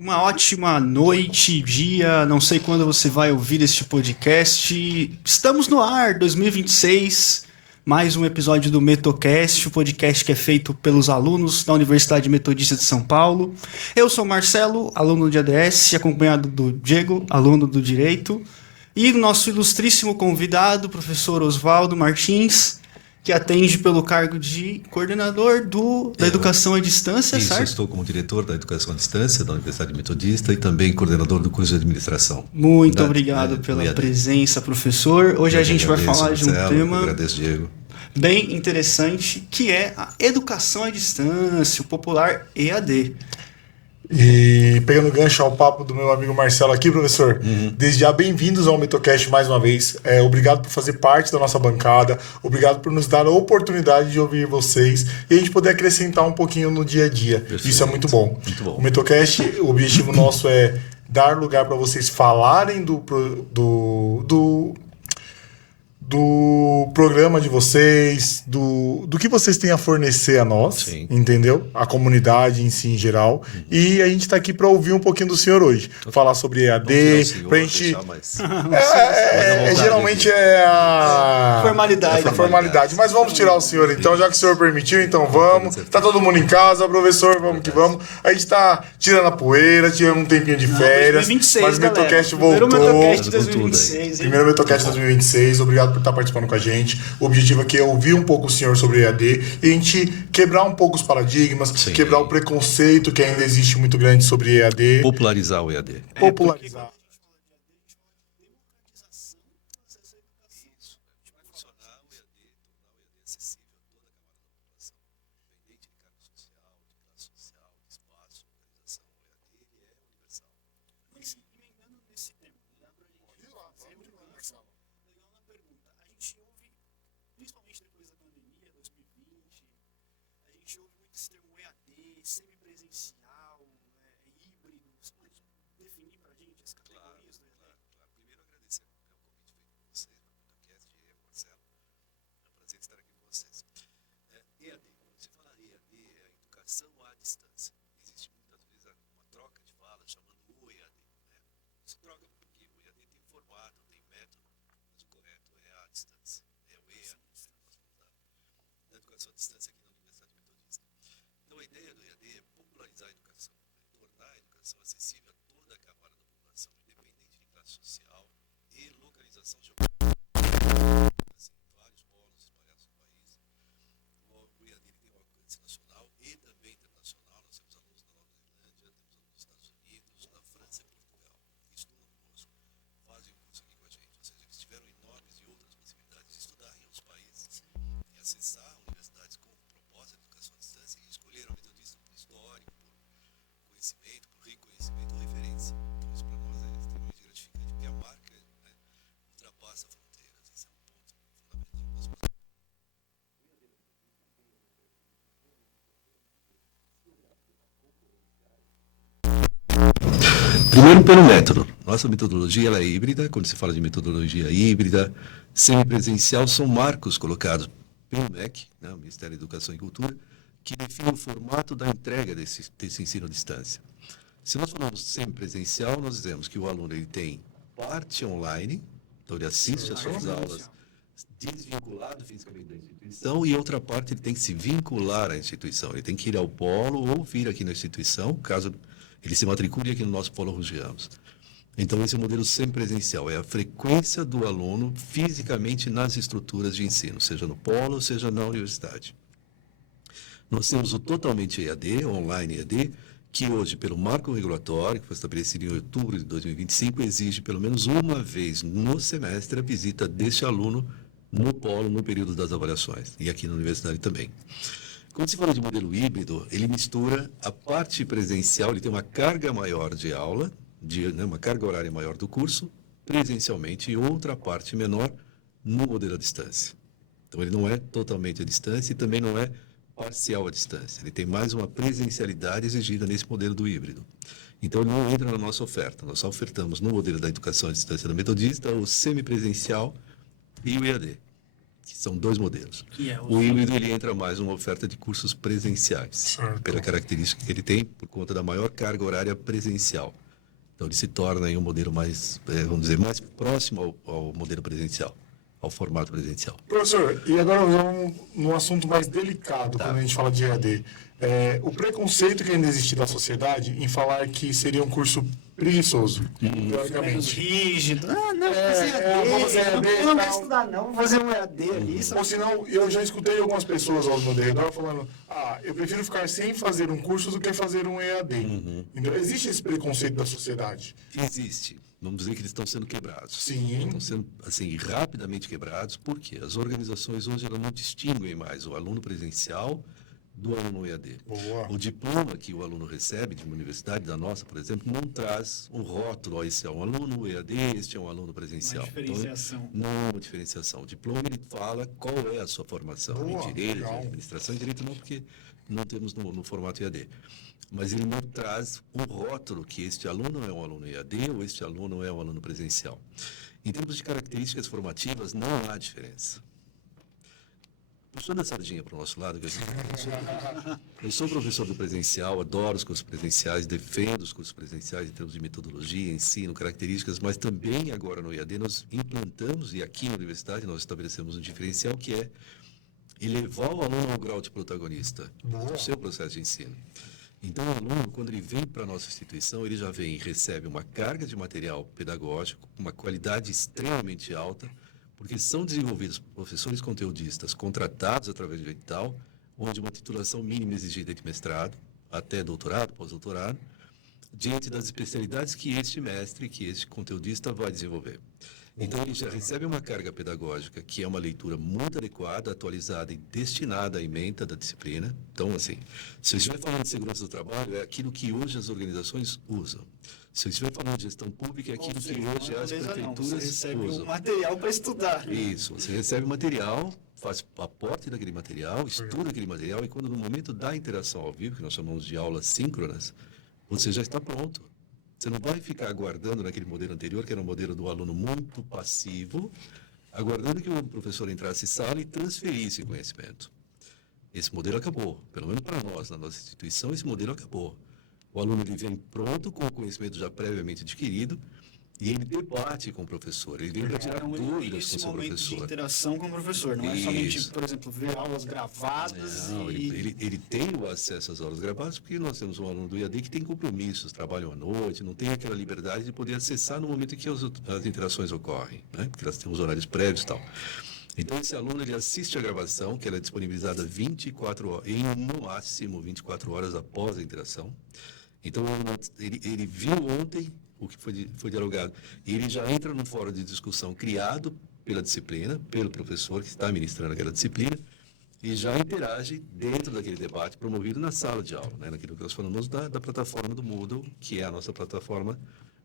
Uma ótima noite, dia, não sei quando você vai ouvir este podcast. Estamos no ar, 2026, mais um episódio do Metocast, o podcast que é feito pelos alunos da Universidade Metodista de São Paulo. Eu sou Marcelo, aluno de ADS, acompanhado do Diego, aluno do Direito, e nosso ilustríssimo convidado, professor Oswaldo Martins, que atende pelo cargo de coordenador da Educação à Distância, Isso, certo? eu estou como diretor da Educação à Distância da Universidade Metodista e também coordenador do curso de Administração. Muito obrigado pela presença, professor. Hoje a gente vai falar de um tema agradeço, Diego. bem interessante, que é a educação à distância, o popular EAD. E pegando o gancho ao papo do meu amigo Marcelo aqui, professor, desde já bem-vindos ao Metocast mais uma vez. Obrigado por fazer parte da nossa bancada, obrigado por nos dar a oportunidade de ouvir vocês e a gente poder acrescentar um pouquinho no dia a dia. Perfeito. Isso é muito bom. Muito bom. O Metocast, o objetivo nosso é dar lugar para vocês falarem do programa de vocês, do que vocês têm a fornecer a nós, Sim. entendeu? A comunidade em si, em geral. E a gente está aqui para ouvir um pouquinho do senhor hoje. Falar sobre EAD, pra gente... geralmente é a formalidade. Mas vamos tirar o senhor então, já que o senhor permitiu, então vamos. Tá todo mundo em casa, professor, vamos que vamos. A gente tá tirando a poeira, tirando um tempinho de férias. 2026, mas o Metocast galera. voltou. Primeiro Metocast de 2026, hein? Primeiro Metocast 2026, obrigado por estar participando com a gente. O objetivo aqui é ouvir um pouco o senhor sobre EAD e a gente quebrar um pouco os paradigmas, Sim. quebrar o preconceito que ainda existe muito grande sobre EAD. Popularizar o EAD. Popularizar. Principalmente depois da pandemia, 2020, a gente ouve muito esse termo EAD, semipresencial, híbrido. Você pode definir para a gente as categorias do EAD? Claro. Primeiro, agradecer o convite feito por vocês, no Metocast, Diego, Marcelo. É um prazer estar aqui com vocês. EAD, quando você fala EAD, é a educação à distância. Existe muitas vezes uma troca de fala chamando o EAD. Né? Isso troca porque o EAD tem formato, tem método, mas o correto é a distância. É o EAD. Da educação à distância aqui na Universidade Metodista. Então a ideia do EAD é popularizar a educação, tornar a educação acessível a toda a camada da população, independente de classe social e localização geográfica. Assim, vários polos espalhados no país. O EAD tem um alcance nacional e também internacional. Nós temos alunos da Nova Zelândia, temos alunos dos Estados Unidos, da França e Portugal, que estudam conosco, fazem o curso aqui com a gente. Ou seja, eles tiveram enormes e outras possibilidades de estudar em outros países e acessar universidades com proposta de educação à distância e escolheram a Metodista por histórico, por conhecimento, por reconhecimento ou referência. Então isso para nós é extremamente gratificante, porque a marca, né, ultrapassa fronteiras. Esse é um ponto fundamental do nosso processo. Primeiro pelo método. Nossa metodologia ela é híbrida. Quando se fala de metodologia híbrida, semipresencial, são marcos colocados pelo MEC, né, o Ministério da Educação e Cultura, que define o formato da entrega desse ensino à distância. Se nós falamos semipresencial, nós dizemos que o aluno ele tem parte online, então ele assiste às suas aulas desvinculado fisicamente da instituição, e outra parte ele tem que se vincular à instituição. Ele tem que ir ao polo ou vir aqui na instituição, caso ele se matricule aqui no nosso polo Ramos. Então, esse é o modelo semipresencial, é a frequência do aluno fisicamente nas estruturas de ensino, seja no polo, seja na universidade. Nós temos o totalmente EAD, online EAD, que hoje, pelo marco regulatório, que foi estabelecido em outubro de 2025, exige pelo menos uma vez no semestre a visita deste aluno no polo, no período das avaliações, e aqui na universidade também. Quando se fala de modelo híbrido, ele mistura a parte presencial, ele tem uma carga maior de aula, uma carga horária maior do curso, presencialmente, e outra parte menor no modelo à distância. Então, ele não é totalmente à distância e também não é parcial à distância. Ele tem mais uma presencialidade exigida nesse modelo do híbrido. Então, ele não entra na nossa oferta. Nós só ofertamos no modelo da educação à distância da Metodista o semipresencial e o EAD. que são 2 modelos. Que é O híbrido ele entra mais numa oferta de cursos presenciais, Certo. pela característica que ele tem, por conta da maior carga horária presencial. Então ele se torna aí um modelo mais, vamos dizer, mais próximo ao modelo presencial, ao formato presencial. Professor, e agora vamos num assunto mais delicado Tá. quando a gente fala de EAD. O preconceito que ainda existe da sociedade em falar que seria um curso preguiçoso, Menos teoricamente. rígido. Ah, não, vamos fazer EAD, eu não quero tal. estudar, não. Vou fazer um EAD ali. Ou senão, eu já escutei algumas pessoas ao meu redor falando: eu prefiro ficar sem fazer um curso do que fazer um EAD. Então, existe esse preconceito da sociedade. Existe. Vamos dizer que eles estão sendo quebrados. Sim. Estão sendo, assim, rapidamente quebrados, porque as organizações hoje elas não distinguem mais o aluno presencial do aluno EAD. Boa. O diploma que o aluno recebe de uma universidade, da nossa, por exemplo, não traz um rótulo, ó, esse é um aluno EAD, este é um aluno presencial. Uma diferenciação. Então, não é uma diferenciação. O diploma, ele fala qual é a sua formação. Boa, Em direito, legal. em administração, em direito não, porque não temos no formato EAD. Mas ele não traz um rótulo que este aluno é um aluno EAD ou este aluno é um aluno presencial. Em termos de características formativas, não há diferença. Puxando a sardinha para o nosso lado, eu sou professor do presencial, adoro os cursos presenciais, defendo os cursos presenciais em termos de metodologia, ensino, características, mas também agora no EAD nós implantamos, e aqui na universidade nós estabelecemos um diferencial que é elevar o aluno ao grau de protagonista no seu processo de ensino. Então, o aluno, quando ele vem para a nossa instituição, ele já vem e recebe uma carga de material pedagógico, uma qualidade extremamente alta, porque são desenvolvidos professores conteudistas contratados através de edital, onde uma titulação mínima exigida de mestrado, até doutorado, pós-doutorado, diante das especialidades que este mestre, que este conteudista vai desenvolver. Então, ele já recebe uma carga pedagógica, que é uma leitura muito adequada, atualizada e destinada à ementa da disciplina. Então, assim, se eu estiver falando de segurança do trabalho, é aquilo que hoje as organizações usam. Se eu estiver falando de gestão pública, é aquilo que hoje as prefeituras Você recebe usam. um material para estudar. Isso, você recebe material, faz aporte daquele material, estuda aquele material, e quando no momento da interação ao vivo, que nós chamamos de aulas síncronas, você já está pronto. Você não vai ficar aguardando naquele modelo anterior, que era um modelo do aluno muito passivo, aguardando que o professor entrasse em sala e transferisse conhecimento. Esse modelo acabou. Pelo menos para nós, na nossa instituição, esse modelo acabou. O aluno ele vem pronto, com o conhecimento já previamente adquirido, e ele debate com o professor. Ele vem para tirar dúvidas com o seu momento de professor. interação com o professor. Não é somente, por exemplo, ver aulas gravadas Não, e... ele tem o acesso às aulas gravadas, porque nós temos um aluno do IAD que tem compromissos, trabalham à noite, não tem aquela liberdade de poder acessar no momento em que as interações ocorrem, né? Porque elas têm os horários prévios e tal. Então, esse aluno ele assiste a gravação, que ela é disponibilizada 24 horas, em no máximo 24 horas após a interação. Então, ele viu ontem o que foi dialogado, e ele já entra num fórum de discussão criado pela disciplina, pelo professor que está ministrando aquela disciplina, e já interage dentro daquele debate promovido na sala de aula, né? Naquilo que nós falamos da plataforma do Moodle, que é a nossa plataforma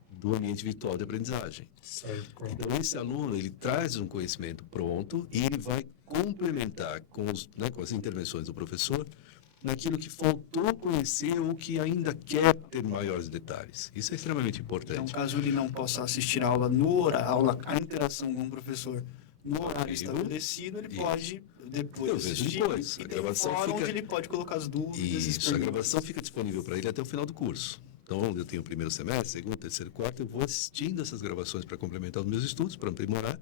do ambiente virtual de aprendizagem. Certo. Então, esse aluno, ele traz um conhecimento pronto e ele vai complementar com as intervenções do professor naquilo que faltou conhecer ou que ainda quer ter maiores detalhes. Isso é extremamente importante. Então, caso ele não possa assistir a aula a interação com o professor no horário estabelecido, ele pode depois assistir. Depois. A gravação fórum fica... onde ele pode colocar as dúvidas. Isso, a gravação fica disponível para ele até o final do curso. Então, eu tenho o primeiro semestre, segundo, terceiro, quarto, eu vou assistindo essas gravações para complementar os meus estudos, para aprimorar,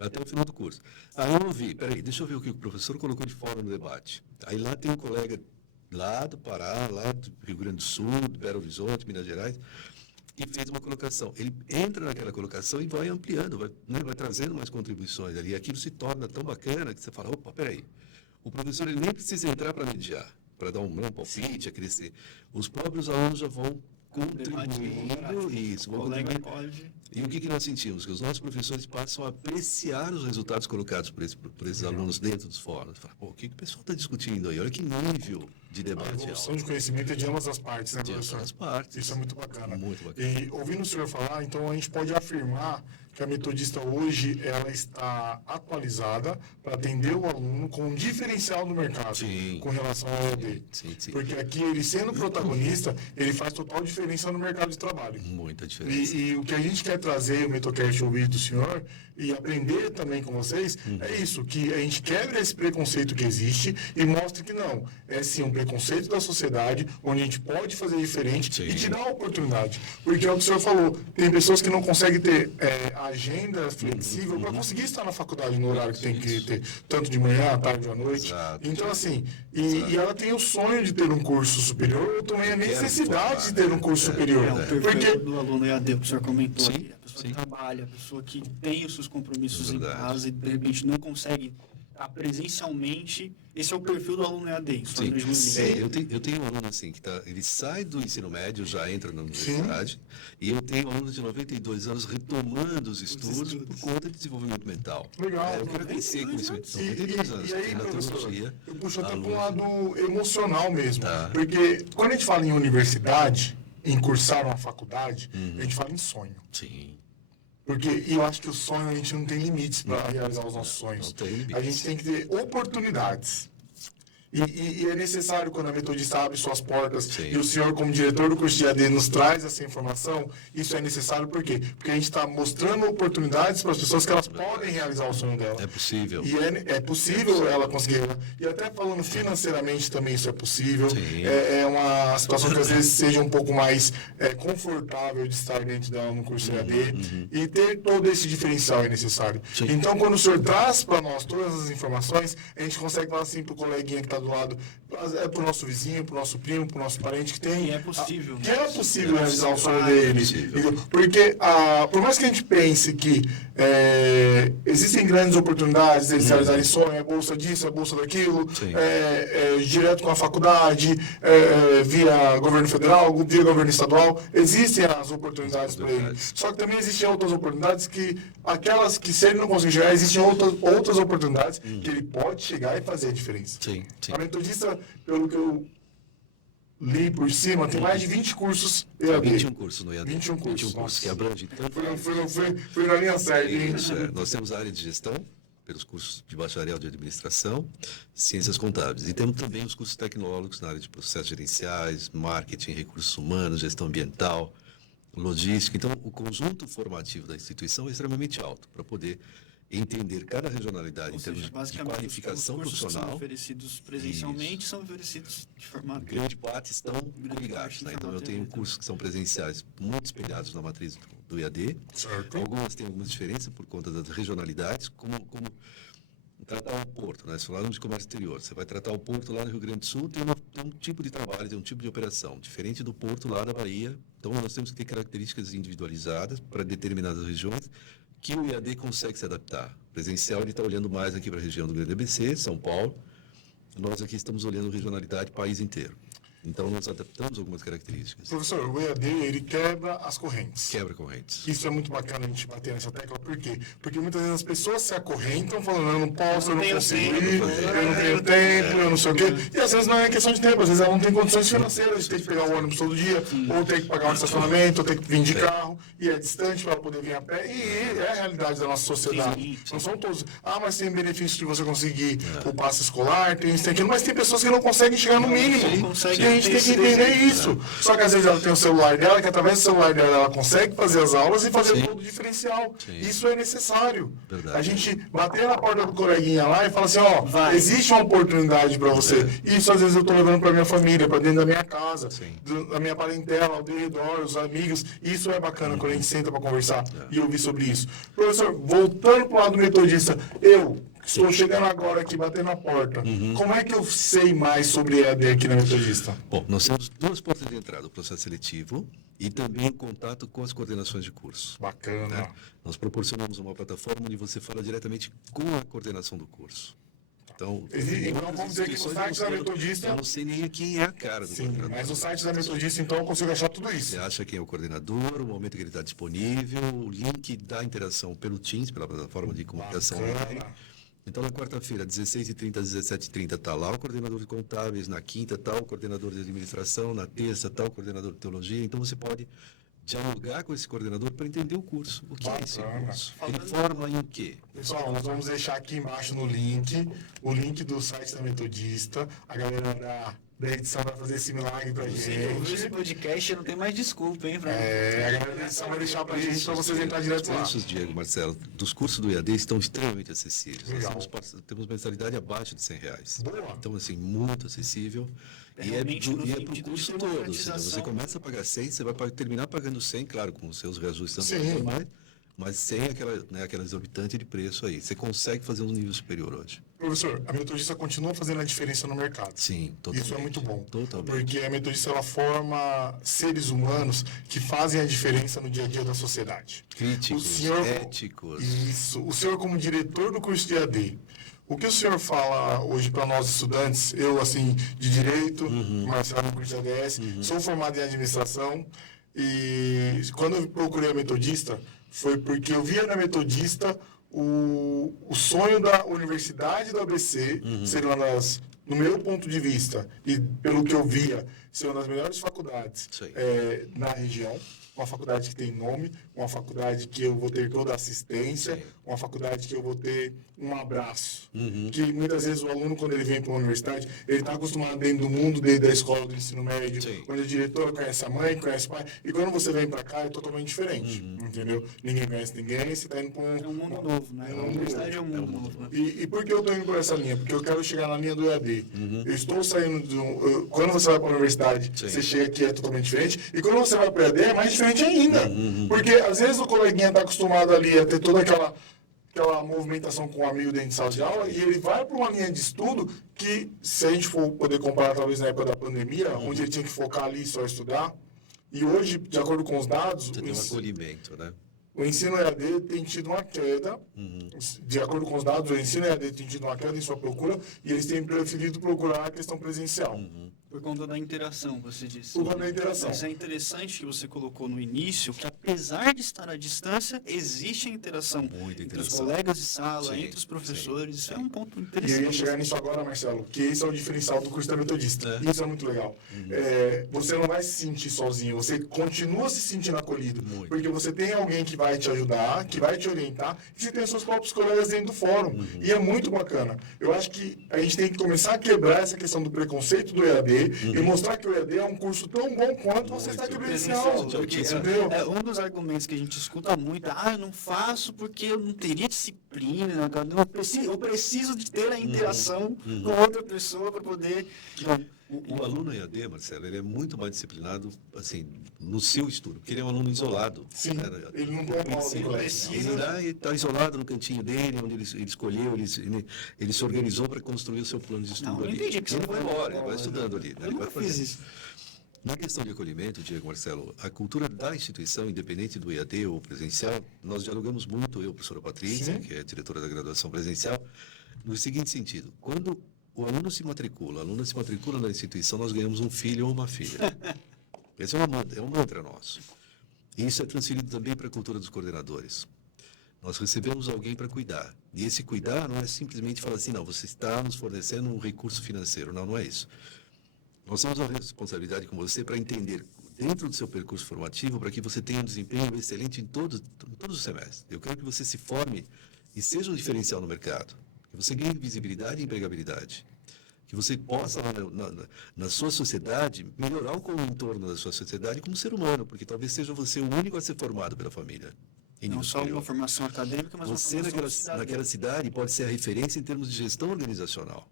até o final do curso. Aí eu ouvi, peraí, deixa eu ver o que o professor colocou de fora no debate. Aí lá tem um colega lá do Pará, lá do Rio Grande do Sul, do Belo Horizonte, Minas Gerais, que fez uma colocação. Ele entra naquela colocação e vai ampliando, vai trazendo mais contribuições ali. E aquilo se torna tão bacana que você fala, opa, peraí, o professor ele nem precisa entrar para mediar, para dar um palpite, a crescer. Os próprios alunos já vão contribuindo, isso, vão contribuindo. E o que nós sentimos? Que os nossos professores passam a apreciar os resultados colocados por esses alunos dentro dos fóruns. Fala, pô, o que o pessoal está discutindo aí? Olha que nível de A debate evolução alto. de conhecimento é de ambas as partes, né, De professor? ambas as partes. Isso é muito bacana. Muito bacana. E ouvindo o senhor falar, então a gente pode afirmar que a Metodista hoje ela está atualizada para atender o aluno com um diferencial no mercado Sim. com relação ao EAD. Sim. Porque aqui, ele sendo protagonista, ele faz total diferença no mercado de trabalho. Muita diferença. E o que a gente quer trazer, o MetoCast ouvir do senhor, e aprender também com vocês, é isso, que a gente quebra esse preconceito que existe e mostre que não, é sim um preconceito da sociedade, onde a gente pode fazer diferente Sim. e te dar a oportunidade. Porque é o que o senhor falou, tem pessoas que não conseguem ter a agenda flexível para conseguir estar na faculdade no horário que tem que ter, tanto de manhã, à tarde, à noite. Exato. Então, assim, e ela tem o sonho de ter um curso superior, ou também a necessidade de ter um curso superior. É o perfil Porque do aluno EAD que o senhor comentou Sim, aqui. A pessoa sim. que trabalha, a pessoa que tem os seus compromissos em Verdade. casa e de repente não consegue estar presencialmente. Esse é o perfil do aluno EAD. Sim. Eu tenho um aluno assim, ele sai do ensino médio, já entra na universidade, e eu tenho um aluno de 92 anos retomando os estudos por conta de desenvolvimento mental. Legal. Eu quero crescer com isso. 92 anos. E aí, tem na professor, teologia. eu puxo até para aluno- o lado emocional mesmo. Tá. Porque quando a gente fala em universidade, em cursar uma faculdade, a gente fala em sonho. Sim. Porque eu acho que o sonho, a gente não tem limites para realizar os nossos sonhos. Não tem limites. A gente tem que ter oportunidades. E é necessário, quando a Metodista abre suas portas, Sim. e o senhor, como diretor do curso de AD, nos traz essa informação, isso é necessário por quê? Porque a gente está mostrando oportunidades para as pessoas que elas podem realizar o sonho dela. É possível. E é possível ela conseguir. E até falando financeiramente também isso é possível. Sim. É uma situação que às vezes seja um pouco mais confortável de estar dentro dela no curso EAD. E ter todo esse diferencial é necessário. Sim. Então, quando o senhor traz para nós todas as informações, a gente consegue falar assim para o coleguinha que está do lado, para o nosso vizinho, para o nosso primo, para o nosso parente que tem. E é possível. Que é possível realizar o sonho É dele. possível. Porque, por mais que a gente pense que existem grandes oportunidades de eles realizarem sonho, é bolsa disso, é bolsa daquilo, Sim. direto com a faculdade, via governo federal, via governo estadual, existem as oportunidades para ele. Só que também existem outras oportunidades que, aquelas que se ele não conseguir chegar, existem outras oportunidades que ele pode chegar e fazer a diferença. Sim, sim. A Metodista, pelo que eu li por cima, tem mais de 20 cursos EAD. 21 cursos no EAD. 21 cursos, nossa. que abrange tanto. Foi na linha certa, hein? Isso, nós temos a área de gestão, pelos cursos de bacharel de administração, ciências contábeis. E temos também os cursos tecnológicos na área de processos gerenciais, marketing, recursos humanos, gestão ambiental, logística. Então, o conjunto formativo da instituição é extremamente alto para poder entender cada regionalidade Ou em termos seja, de basicamente, qualificação os cursos que são profissional. oferecidos presencialmente são oferecidos de forma... Grande parte estão coligados, parte né? em Então eu formato tenho EAD. cursos que são presenciais muito espelhados na matriz do EAD. Certo. Algumas têm algumas diferenças por conta das regionalidades, como tratar o porto, né? Se falamos de comércio exterior, você vai tratar o porto lá no Rio Grande do Sul, tem um tipo de trabalho, tem um tipo de operação, diferente do porto lá da Bahia. Então nós temos que ter características individualizadas para determinadas regiões que o EAD consegue se adaptar. Presencial, ele está olhando mais aqui para a região do Grande ABC, São Paulo. Nós aqui estamos olhando regionalidade, país inteiro. Então, nós adaptamos algumas características. Professor, o EAD, ele quebra as correntes. Quebra correntes. Isso é muito bacana a gente bater nessa tecla, por quê? Porque muitas vezes as pessoas se acorrentam falando, eu não posso, eu não tenho consigo tempo, ir, eu não tenho tempo, eu não sei o quê. E às vezes não é questão de tempo, às vezes ela não tem condições financeiras de ter que pegar o ônibus todo dia, ou ter que pagar um estacionamento, ou ter que vir de carro, e é distante para ela poder vir a pé. E é a realidade da nossa sociedade. Sim. Não são todos. Mas tem benefício de você conseguir o passe escolar, tem isso, tem aquilo, mas tem pessoas que não conseguem chegar no mínimo. Não conseguem E a gente ter tem que esse entender desejo. isso. Só que às vezes ela tem o celular dela, que através do celular dela ela consegue fazer as aulas e fazer todo o diferencial. Sim. Isso é necessário. Verdade. A gente bater na porta do coleguinha lá e falar assim, Vai. existe uma oportunidade para você. Isso às vezes eu estou levando para minha família, para dentro da minha casa, Sim. da minha parentela, ao redor, os amigos. Isso é bacana quando a gente senta para conversar e ouvir sobre isso. Professor, voltando para o lado metodista, estou chegando agora aqui, batendo na porta. Como é que eu sei mais sobre EAD aqui na Metodista? Bom, nós temos duas portas de entrada, o processo seletivo e também contato com as coordenações de curso. Bacana. Né? Nós proporcionamos uma plataforma onde você fala diretamente com a coordenação do curso. Então, Então vamos dizer que no site da Metodista... eu não sei nem quem é a cara do Sim, coordenador. mas no site da Metodista, então, eu consigo achar tudo isso. Você acha quem é o coordenador, o momento que ele está disponível, o link da interação pelo Teams, pela plataforma de comunicação online. Bacana. Então, na quarta-feira, 16h30 às 17h30, está lá o coordenador de contábeis, na quinta está o coordenador de administração, na terça está o coordenador de teologia. Então, você pode dialogar com esse coordenador para entender o curso. O que é esse curso? Ele forma em quê? Pessoal, nós vamos deixar aqui embaixo no link, o link do site da Metodista. A galera da edição vai fazer esse milagre pra gente. Esse podcast não tem mais desculpa, hein, Fran? A galera da edição vai deixar pra gente, pra vocês entrarem direto Os lá. cursos, Diego, Marcelo, dos cursos do EAD estão extremamente acessíveis. Legal. Nós temos mensalidade abaixo de R$100. Boa. Então, assim, muito acessível. E é Realmente no para o sentido de curso todo. Ou seja, democratização. você começa a pagar 100, você vai terminar pagando 100, claro, com os seus reajustes Sim. e tudo mais, mas sem aquela exorbitante de preço aí. Você consegue fazer um nível superior hoje. Professor, a Metodista continua fazendo a diferença no mercado. Sim, totalmente. Isso é muito bom. Totalmente. Porque a Metodista, ela forma seres humanos que fazem a diferença no dia a dia da sociedade. Críticos, éticos. Isso. O senhor, como diretor do curso de AD, o que o senhor fala hoje para nós estudantes? Eu, assim, de Direito, Marcelo, no curso de ADS, sou formado em Administração, e quando eu procurei a Metodista, foi porque eu via na Metodista o sonho da Universidade do ABC ser uma das, no meu ponto de vista, e pelo que eu via, ser uma das melhores faculdades na região. Uma faculdade que tem nome, uma faculdade que eu vou ter toda a assistência, uma faculdade que eu vou ter um abraço. Que muitas vezes o aluno, quando ele vem para uma universidade, ele está acostumado dentro do mundo, dentro da escola do ensino médio, onde a diretora conhece a mãe, conhece o pai, e quando você vem para cá é totalmente diferente, entendeu? Ninguém conhece ninguém, você está indo para um... É um mundo novo, né? A universidade é um mundo novo. Né? E por que eu estou indo por essa linha? Porque eu quero chegar na linha do EAD. Eu estou saindo de um... Quando você vai para a universidade, você chega aqui é totalmente diferente, e quando você vai para o EAD é mais diferente ainda. Porque às vezes o coleguinha está acostumado ali a ter toda aquela movimentação com um amigo dentro de sala de aula, e ele vai para uma linha de estudo que, se a gente for poder comparar talvez na época da pandemia, onde ele tinha que focar ali só estudar, e hoje, de acordo com os dados... Você tem um acolhimento, né? O ensino EAD tem tido uma queda, de acordo com os dados, o ensino EAD tem tido uma queda em sua procura, e eles têm preferido procurar a questão presencial. Por conta da interação, você disse. Por conta da interação. Mas é interessante que você colocou no início que, apesar de estar à distância, existe a interação Muita entre os interação. colegas de sala, Sim, entre os professores. Isso é um ponto E eu interessante. ia chegar nisso agora, Marcelo, que esse é o diferencial do curso da Metodista. Isso é muito legal. Você não vai se sentir sozinho, você continua se sentindo acolhido. Muito. Porque você tem alguém que vai te ajudar, que vai te orientar, e você tem os seus próprios colegas dentro do fórum. E é muito bacana. Eu acho que a gente tem que começar a quebrar essa questão do preconceito do EAD e mostrar que o EAD é um curso tão bom quanto você está aqui presencial. Porque Entendeu? é um dos argumentos que a gente escuta muito. Eu não faço porque eu não teria disciplina. Eu preciso de ter a interação com outra pessoa para poder... O aluno EAD, Marcelo, ele é muito mais disciplinado, assim, no seu estudo, porque ele é um aluno isolado. Sim, ele não toma aula do colégio. Ele está isolado no cantinho dele, onde ele escolheu, ele se organizou para construir o seu plano de estudo Não, eu ali. entendi que você Ele não vai vai embora, ele embora, vai estudando ali. Né? Eu Ele nunca vai fazendo. fiz isso. Na questão de acolhimento, Diego, Marcelo, a cultura da instituição, independente do EAD ou presencial, nós dialogamos muito, eu, professora Patrícia, que é diretora da graduação presencial, no seguinte sentido: quando o aluno se matricula, a aluna se matricula na instituição, nós ganhamos um filho ou uma filha. Esse é um mantra nosso. E isso é transferido também para a cultura dos coordenadores. Nós recebemos alguém para cuidar. E esse cuidar não é simplesmente falar assim, não, você está nos fornecendo um recurso financeiro. Não, não é isso. Nós temos uma responsabilidade com você para entender, dentro do seu percurso formativo, para que você tenha um desempenho excelente em todos os semestres. Eu quero que você se forme e seja um diferencial no mercado. Que você ganhe visibilidade e empregabilidade. Que você possa, na sua sociedade, melhorar o entorno da sua sociedade como ser humano, porque talvez seja você o único a ser formado pela família. Não só uma formação acadêmica, mas você, uma formação naquela cidade, pode ser a referência em termos de gestão organizacional.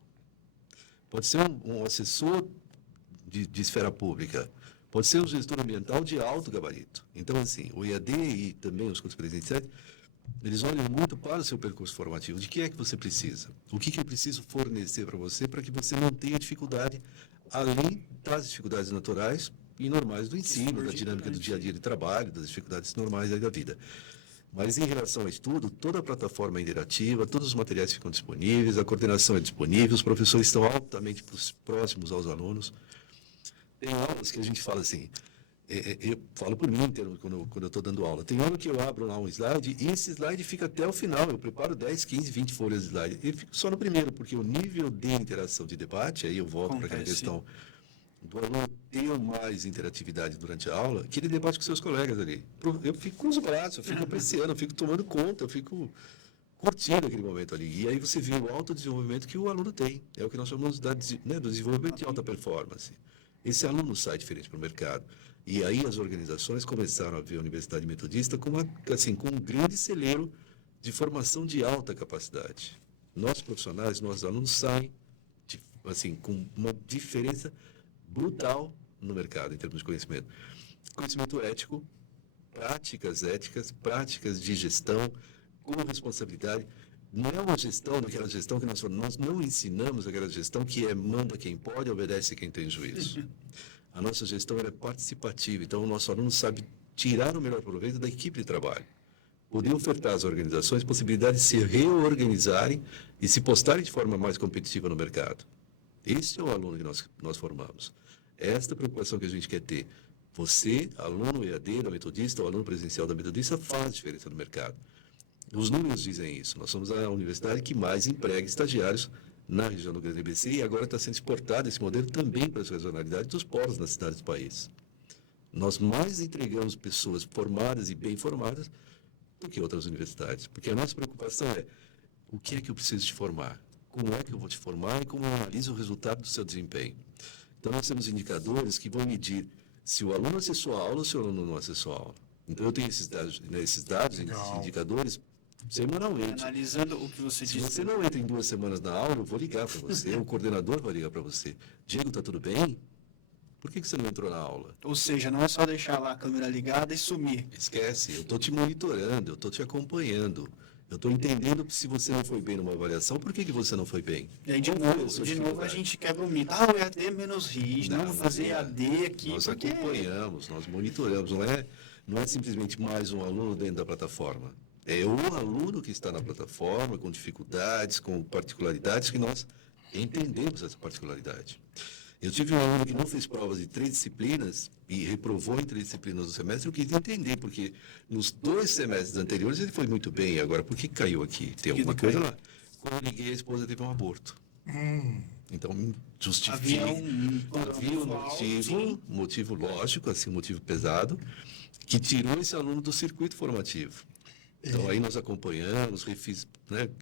Pode ser um assessor de esfera pública. Pode ser um gestor ambiental de alto gabarito. Então, assim, o EAD e também os cursos presenciais, eles olham muito para o seu percurso formativo. De que é que você precisa? O que eu preciso fornecer para você para que você não tenha dificuldade, além das dificuldades naturais e normais do ensino, da dinâmica do dia a dia de trabalho, das dificuldades normais aí da vida. Mas em relação ao estudo, toda a plataforma é interativa, todos os materiais ficam disponíveis, a coordenação é disponível, os professores estão altamente próximos aos alunos. Tem aulas que a gente fala assim, Eu falo por mim, quando eu estou dando aula. Tem hora que eu abro lá um slide e esse slide fica até o final. Eu preparo 10, 15, 20 folhas de slide. E fico só no primeiro, porque o nível de interação de debate, aí eu volto para aquela questão do aluno ter mais interatividade durante a aula, que ele debate com seus colegas ali. Eu fico com os braços, eu fico apreciando, eu fico tomando conta, eu fico curtindo aquele momento ali. E aí você vê o autodesenvolvimento que o aluno tem. É o que nós chamamos do desenvolvimento de alta performance. Esse aluno sai diferente para o mercado. E aí as organizações começaram a ver a Universidade Metodista como um grande celeiro de formação de alta capacidade. Nossos profissionais, nossos alunos saem com uma diferença brutal no mercado em termos de conhecimento. Conhecimento ético, práticas éticas, práticas de gestão, com responsabilidade. Não é uma gestão daquela gestão que nós não ensinamos aquela gestão que manda quem pode, obedece quem tem juízo. A nossa gestão é participativa, então o nosso aluno sabe tirar o melhor proveito da equipe de trabalho. Poder ofertar às organizações possibilidade de se reorganizarem e se postarem de forma mais competitiva no mercado. Esse é o aluno que nós formamos. Esta preocupação que a gente quer ter. Você, aluno EAD da Metodista, ou aluno presencial da Metodista, faz diferença no mercado. Os números dizem isso. Nós somos a universidade que mais emprega estagiários na região do Grande ABC e agora está sendo exportado esse modelo também para as regionalidades dos polos nas cidades do país. Nós mais entregamos pessoas formadas e bem formadas do que outras universidades, porque a nossa preocupação é o que é que eu preciso te formar, como é que eu vou te formar e como eu analiso o resultado do seu desempenho. Então nós temos indicadores que vão medir se o aluno acessou a aula ou se o aluno não acessou a aula. Então eu tenho esses dados esses indicadores semanalmente. Analisando o que você disse. Se você não entra em 2 semanas na aula, eu vou ligar para você, o coordenador vai ligar para você. Diego, está tudo bem? Por que você não entrou na aula? Ou seja, não é só deixar lá a câmera ligada e sumir. Esquece, eu estou te monitorando, eu estou te acompanhando. Eu estou entendendo se você não foi bem numa avaliação, por que você não foi bem? E aí, de novo a gente quebra o mito. O EAD é menos rígido, não vou fazer EAD aqui. Nós acompanhamos, nós monitoramos. Não é simplesmente mais um aluno dentro da plataforma. É o aluno que está na plataforma, com dificuldades, com particularidades, que nós entendemos essa particularidade. Eu tive um aluno que não fez provas de 3 disciplinas e reprovou em 3 disciplinas do semestre. Eu quis entender, porque nos 2 semestres anteriores ele foi muito bem. Agora, por que caiu aqui? Tem alguma coisa lá. Quando eu liguei, a esposa teve um aborto. Então, justifica. Havia um motivo lógico, um motivo pesado, que tirou esse aluno do circuito formativo. Então, aí nós acompanhamos,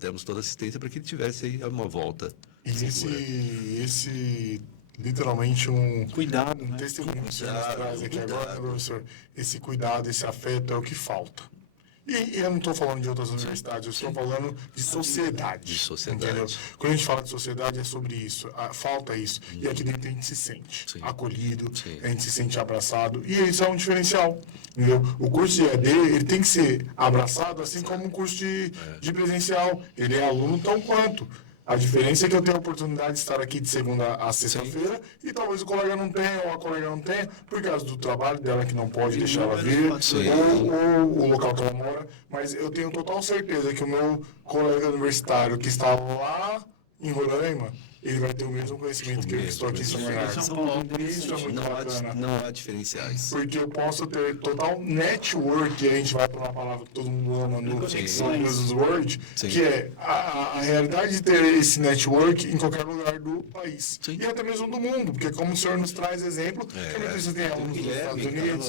demos toda a assistência para que ele tivesse aí uma volta. Esse literalmente cuidado, né? Testemunho que você nos traz aqui agora, professor. Esse cuidado, esse afeto é o que falta. E eu não estou falando de outras universidades, eu estou falando de sociedade. Entendeu? Quando a gente fala de sociedade, é sobre isso. Falta isso. E aqui dentro a gente se sente acolhido, a gente se sente abraçado. E isso é um diferencial. Entendeu? O curso de EAD, ele tem que ser abraçado, assim como o curso de presencial. Ele é aluno tão quanto. A diferença é que eu tenho a oportunidade de estar aqui de segunda a sexta-feira e talvez o colega não tenha ou a colega não tenha, por causa do trabalho dela que não pode deixar ela vir, ou o local que ela mora. Mas eu tenho total certeza que o meu colega universitário que está lá em Roraima, ele vai ter o mesmo conhecimento que eu que estou aqui em São Bernardo. Isso é muito bacana. Não há diferenciais. Porque eu posso ter total network, e a gente vai para uma palavra que todo mundo ama no Buzzword, que é a realidade de ter esse network em qualquer lugar do país. E até mesmo do mundo, porque como o senhor nos traz exemplo, você tem alunos dos Estados Unidos,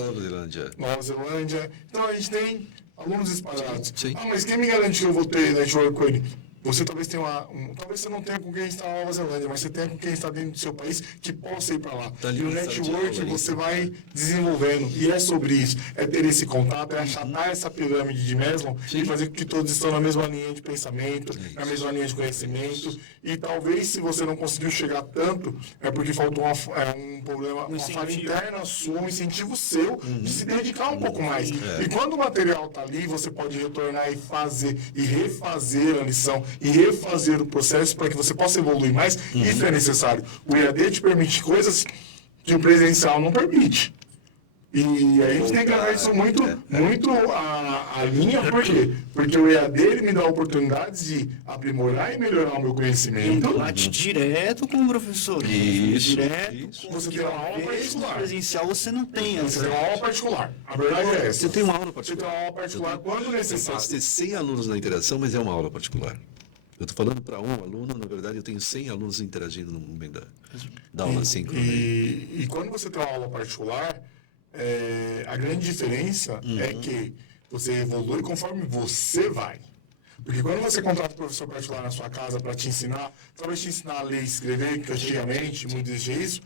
Nova Zelândia, então a gente tem alunos espalhados. Mas quem me garante que eu vou ter network com ele? Você talvez tenha talvez você não tenha com quem está na Nova Zelândia, mas você tenha com quem está dentro do seu país que possa ir para lá. E o network você vai desenvolvendo. E é sobre isso. É ter esse contato, é achatar essa pirâmide de Maslow e fazer com que todos estão na mesma linha de pensamento, na mesma linha de conhecimento. E talvez se você não conseguiu chegar tanto, é porque faltou um problema, uma falha interna sua, um incentivo seu de se dedicar um pouco mais. E quando o material está ali, você pode retornar e fazer e refazer a lição e refazer o processo para que você possa evoluir mais. Isso é necessário. O EAD te permite coisas que o presencial não permite. E aí a gente tem que levar isso muito a linha, por quê? Porque o EAD ele me dá oportunidades de aprimorar e melhorar o meu conhecimento. Bate direto com o professor. Isso, Direto isso. com Você tem uma aula particular. presencial, você não tem. Você tem uma aula particular. A verdade é essa. Você tem uma aula Você tem particular. uma aula particular quando Você necessário. pode ter 100 alunos na interação, mas é uma aula particular. Eu estou falando para um aluno, na verdade eu tenho 100 alunos interagindo no momento da aula síncrona. E quando você tem uma aula particular, a grande diferença é que você evolui conforme você vai. Porque quando você contrata um professor particular na sua casa para te ensinar, talvez te ensinar a ler e escrever, que antigamente muitos diziam isso,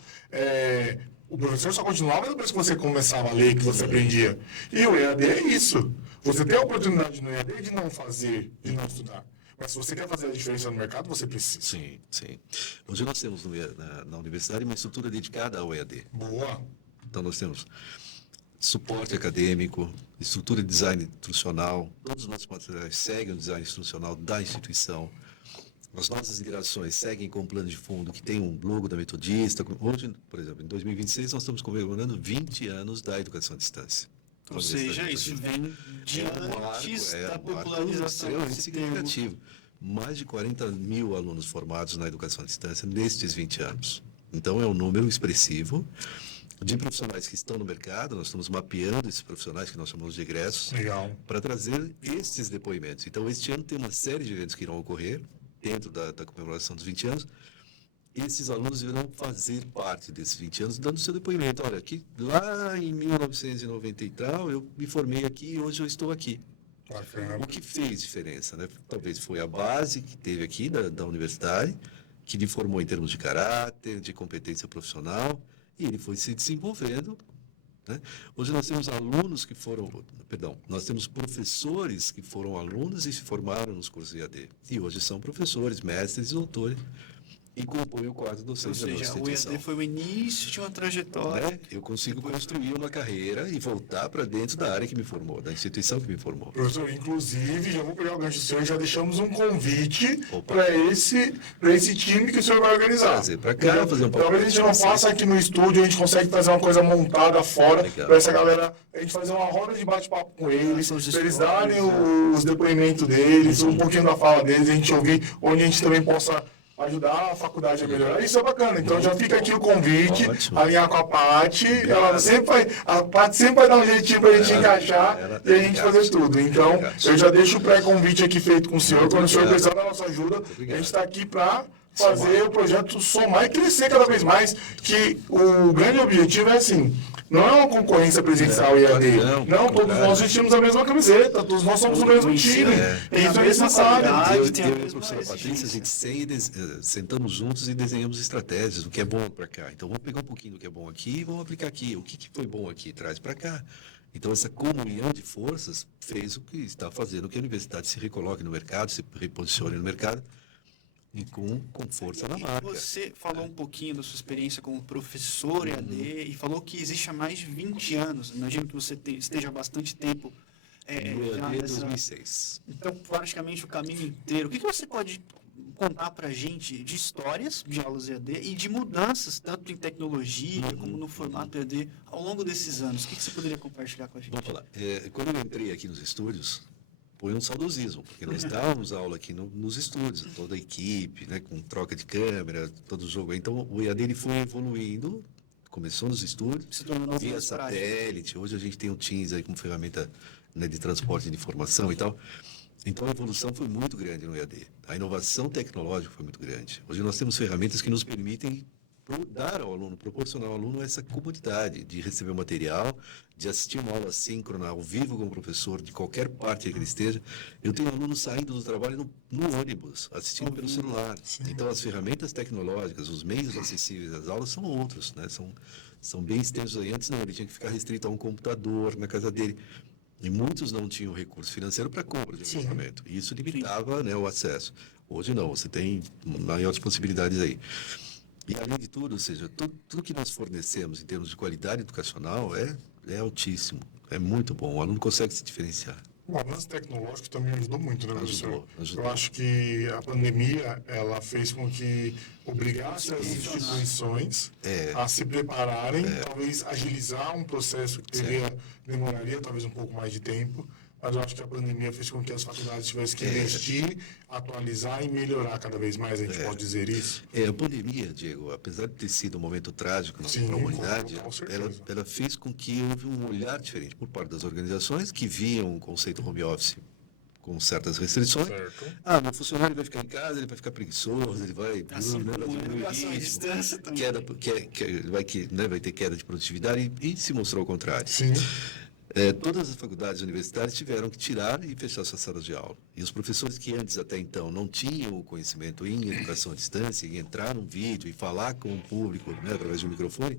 o professor só continuava depois que você começava a ler, que você aprendia. E o EAD é isso. Você tem a oportunidade no EAD de não fazer, de não estudar. Mas se você quer fazer a diferença no mercado, você precisa. Sim, sim. Hoje nós temos na universidade uma estrutura dedicada ao EAD. Boa. Então nós temos suporte acadêmico, estrutura de design instrucional, todos os nossos materiais seguem o design instrucional da instituição. As nossas interações seguem com um plano de fundo que tem um logo da Metodista. Hoje, por exemplo, em 2026, nós estamos comemorando 20 anos da educação à distância. Ou seja, isso vem de antes da popularização extremamente desse termo. significativo. Mais de 40 mil alunos formados na educação à distância nestes 20 anos. Então, é um número expressivo de profissionais que estão no mercado. Nós estamos mapeando esses profissionais que nós chamamos de egressos para trazer estes depoimentos. Então, este ano tem uma série de eventos que irão ocorrer dentro da comemoração dos 20 anos. Esses alunos irão fazer parte desses 20 anos, dando seu depoimento. Olha, aqui, lá em 1990 e tal, eu me formei aqui e hoje eu estou aqui. O que fez diferença, né? Talvez foi a base que teve aqui da universidade, que lhe formou em termos de caráter, de competência profissional, e ele foi se desenvolvendo, né? Hoje nós temos nós temos professores que foram alunos e se formaram nos cursos EAD. E hoje são professores, mestres e doutores, e compõem o quadro docente da nossa instituição. O EAD foi o início de uma trajetória. Eu consigo construir uma carreira e voltar para dentro da área que me formou, da instituição que me formou. Professor, inclusive, já vou pegar o gancho do senhor, já deixamos um convite para esse time que o senhor vai organizar. Trazer para cá, fazer um pouco. Talvez a gente não faça aqui no estúdio, a gente consegue fazer uma coisa montada fora, para essa galera, a gente fazer uma roda de bate-papo com eles, para eles darem os depoimentos deles, um pouquinho da fala deles, a gente ouvir, onde a gente também possa ajudar a faculdade a melhorar. Isso é bacana. Então já fica aqui o convite, alinhar com a Paty. A Paty sempre vai dar um jeitinho pra gente encaixar e a gente fazer tudo. Então, eu já deixo o pré-convite aqui feito com o senhor. Quando o senhor precisar da nossa ajuda, a gente está aqui para fazer o projeto somar e crescer cada vez mais. Que o grande objetivo é assim. Não é uma concorrência presencial e EAD. Não, todos nós vestimos a mesma camiseta, todos nós somos o mesmo time. Isso é necessário. Eu e a professora Patrícia, a gente sentamos juntos e desenhamos estratégias, o que é bom para cá. Então, vamos pegar um pouquinho do que é bom aqui e vamos aplicar aqui. O que foi bom aqui, traz para cá. Então, essa comunhão de forças fez o que está fazendo que a universidade se recoloque no mercado, se reposicione no mercado, e com força na marca. Você falou um pouquinho da sua experiência como professor EAD e falou que existe há mais de 20 anos. Imagino que você esteja há bastante tempo. No EAD 2006. Então, praticamente o caminho inteiro. O que você pode contar para a gente de histórias de aulas EAD e de mudanças, tanto em tecnologia como no formato EAD, ao longo desses anos? O que você poderia compartilhar com a gente? Vamos falar. Quando eu entrei aqui nos estúdios, foi um saudosismo, porque nós estávamos aula aqui nos estúdios, toda a equipe, né, com troca de câmera, todo o jogo. Então, o EAD ele foi evoluindo, começou nos estúdios, via satélite. Hoje a gente tem o Teams aí como ferramenta, né, de transporte de informação e tal. Então, a evolução foi muito grande no EAD. A inovação tecnológica foi muito grande. Hoje nós temos ferramentas que nos permitem dar ao aluno, proporcionar ao aluno essa comodidade de receber o material, de assistir uma aula síncrona, ao vivo com o professor, de qualquer parte que ele esteja. Eu tenho alunos saindo do trabalho no ônibus, assistindo pelo celular. Sim. Então, as ferramentas tecnológicas, os meios acessíveis às aulas são outros, né? São bem extensos aí. Antes, não, ele tinha que ficar restrito a um computador na casa dele. E muitos não tinham recurso financeiro para compra de equipamento. E isso limitava, né, o acesso. Hoje não, você tem maiores possibilidades aí. E, além de tudo, ou seja, tudo que nós fornecemos em termos de qualidade educacional é altíssimo, é muito bom. O aluno consegue se diferenciar. O avanço tecnológico também ajudou muito, né, professor? Ajudou. Eu acho que a pandemia, ela fez com que obrigasse as instituições a se prepararem, talvez agilizar um processo que demoraria talvez um pouco mais de tempo, mas eu acho que a pandemia fez com que as faculdades tivessem que investir, atualizar e melhorar cada vez mais, a gente pode dizer isso? A pandemia, Diego, apesar de ter sido um momento trágico para a humanidade, ela fez com que houve um olhar diferente por parte das organizações que viam o conceito home office com certas restrições. Certo. Meu funcionário vai ficar em casa, ele vai ficar preguiçoso, ele vai... vai ter queda de produtividade e se mostrou ao contrário. Sim. Todas as faculdades universitárias tiveram que tirar e fechar suas salas de aula. E os professores que antes, até então, não tinham o conhecimento em educação à distância, em entrar num vídeo e falar com o público, através de um microfone,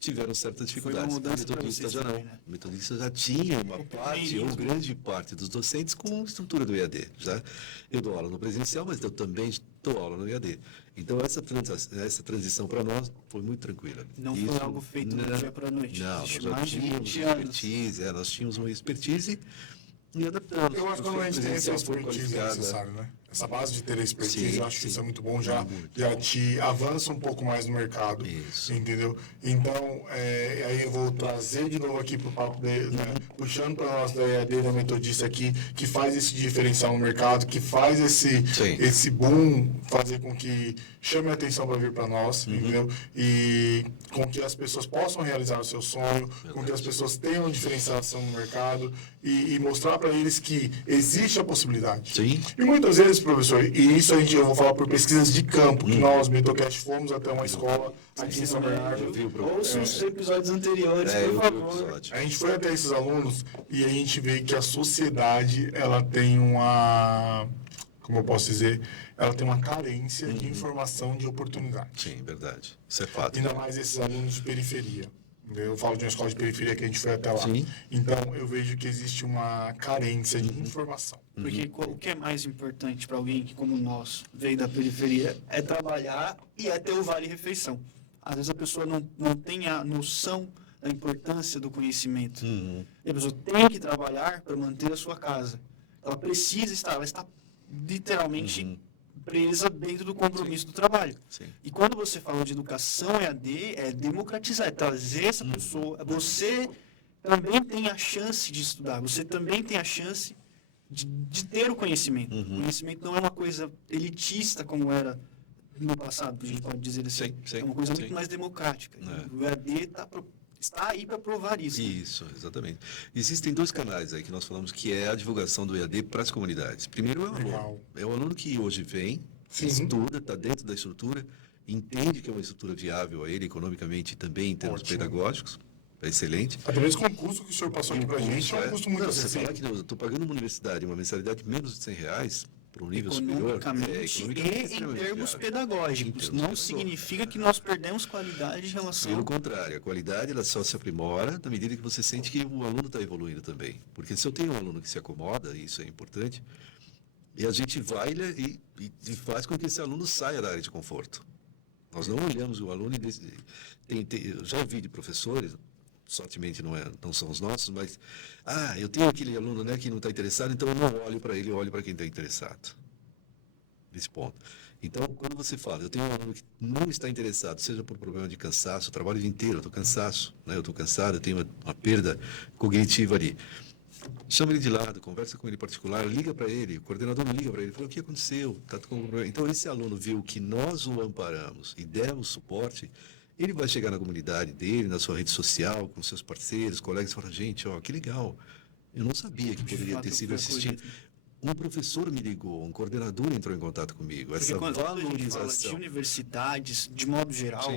tiveram certas dificuldades. O metodista já não. O metodista já tinha uma parte, ou grande parte dos docentes com estrutura do EAD. Eu dou aula no presencial, mas eu também dou aula no EAD. Então, essa transição para nós foi muito tranquila. Não foi algo feito do dia para a noite. Não, nós já tínhamos expertise, nós tínhamos uma expertise e adaptamos. Eu acho que quando a gente tem essa expertise necessária, né? Essa base de ter a expertise, eu acho que isso é muito bom, já te avança um pouco mais no mercado, entendeu? Então, aí eu vou trazer de novo aqui para o papo, puxando para nós da EAD, da Metodista aqui, que faz esse diferencial no mercado, que faz esse boom, fazer com que chame a atenção para vir para nós, entendeu? E com que as pessoas possam realizar o seu sonho, com que as pessoas tenham diferenciação no mercado e mostrar para eles que existe a possibilidade. Sim. E muitas vezes, professor, e isso eu vou falar por pesquisas de campo, que nós, Metocast, fomos até uma escola aqui em São Bernardo. Ouça os episódios anteriores, por favor. A gente foi até esses alunos e a gente vê que a sociedade, ela tem uma, como eu posso dizer, ela tem uma carência de informação, de oportunidade. Sim, verdade. Isso é fato. Ainda mais esses alunos de periferia. Eu falo de uma escola de periferia que a gente foi até lá. Sim. Então, eu vejo que existe uma carência de informação. Porque o que é mais importante para alguém que, como nós, veio da periferia, é trabalhar e é ter o vale-refeição. Às vezes a pessoa não tem a noção da importância do conhecimento. E a pessoa tem que trabalhar para manter a sua casa. Ela precisa estar, ela está literalmente presa dentro do compromisso do trabalho. Sim. E quando você fala de educação EAD, é democratizar, é trazer essa pessoa. Você também tem a chance de estudar, você também tem a chance de ter o conhecimento. O conhecimento não é uma coisa elitista como era no passado, a gente pode dizer assim. É uma coisa muito mais democrática. O EAD está aí para provar isso. Isso, exatamente. Existem dois canais aí que nós falamos que é a divulgação do EAD para as comunidades. Primeiro é o aluno. É o aluno que hoje vem, estuda, está dentro da estrutura, entende que é uma estrutura viável a ele economicamente e também em termos pedagógicos. É excelente. Até mesmo com o custo que o senhor passou aqui para a gente, é um custo muito acessível. Você falar que eu estou pagando uma universidade uma mensalidade de menos de R$100 para um nível superior. Economicamente e em termos pedagógicos. Não significa que nós perdemos qualidade em relação... Pelo contrário, a qualidade ela só se aprimora na medida que você sente que o aluno está evoluindo também. Porque se eu tenho um aluno que se acomoda, e isso é importante, e a gente vai e faz com que esse aluno saia da área de conforto. Nós não olhamos o aluno e eu já ouvi de professores, sortemente não são os nossos, mas eu tenho aquele aluno que não está interessado, então eu não olho para ele, eu olho para quem está interessado. Nesse ponto. Então, quando você fala, eu tenho um aluno que não está interessado, seja por problema de cansaço, eu trabalho o dia inteiro, eu estou cansado, eu tenho uma perda cognitiva ali. Chama ele de lado, conversa com ele em particular, liga para ele, o coordenador liga para ele, fala, o que aconteceu? Tá com problema. Então, esse aluno viu que nós o amparamos e demos suporte, ele vai chegar na comunidade dele, na sua rede social, com seus parceiros, colegas, e falar, gente, que legal, eu não sabia que poderia ter sido assistido. Um professor me ligou, um coordenador entrou em contato comigo. Porque essa quando a gente fala de universidades, de modo geral,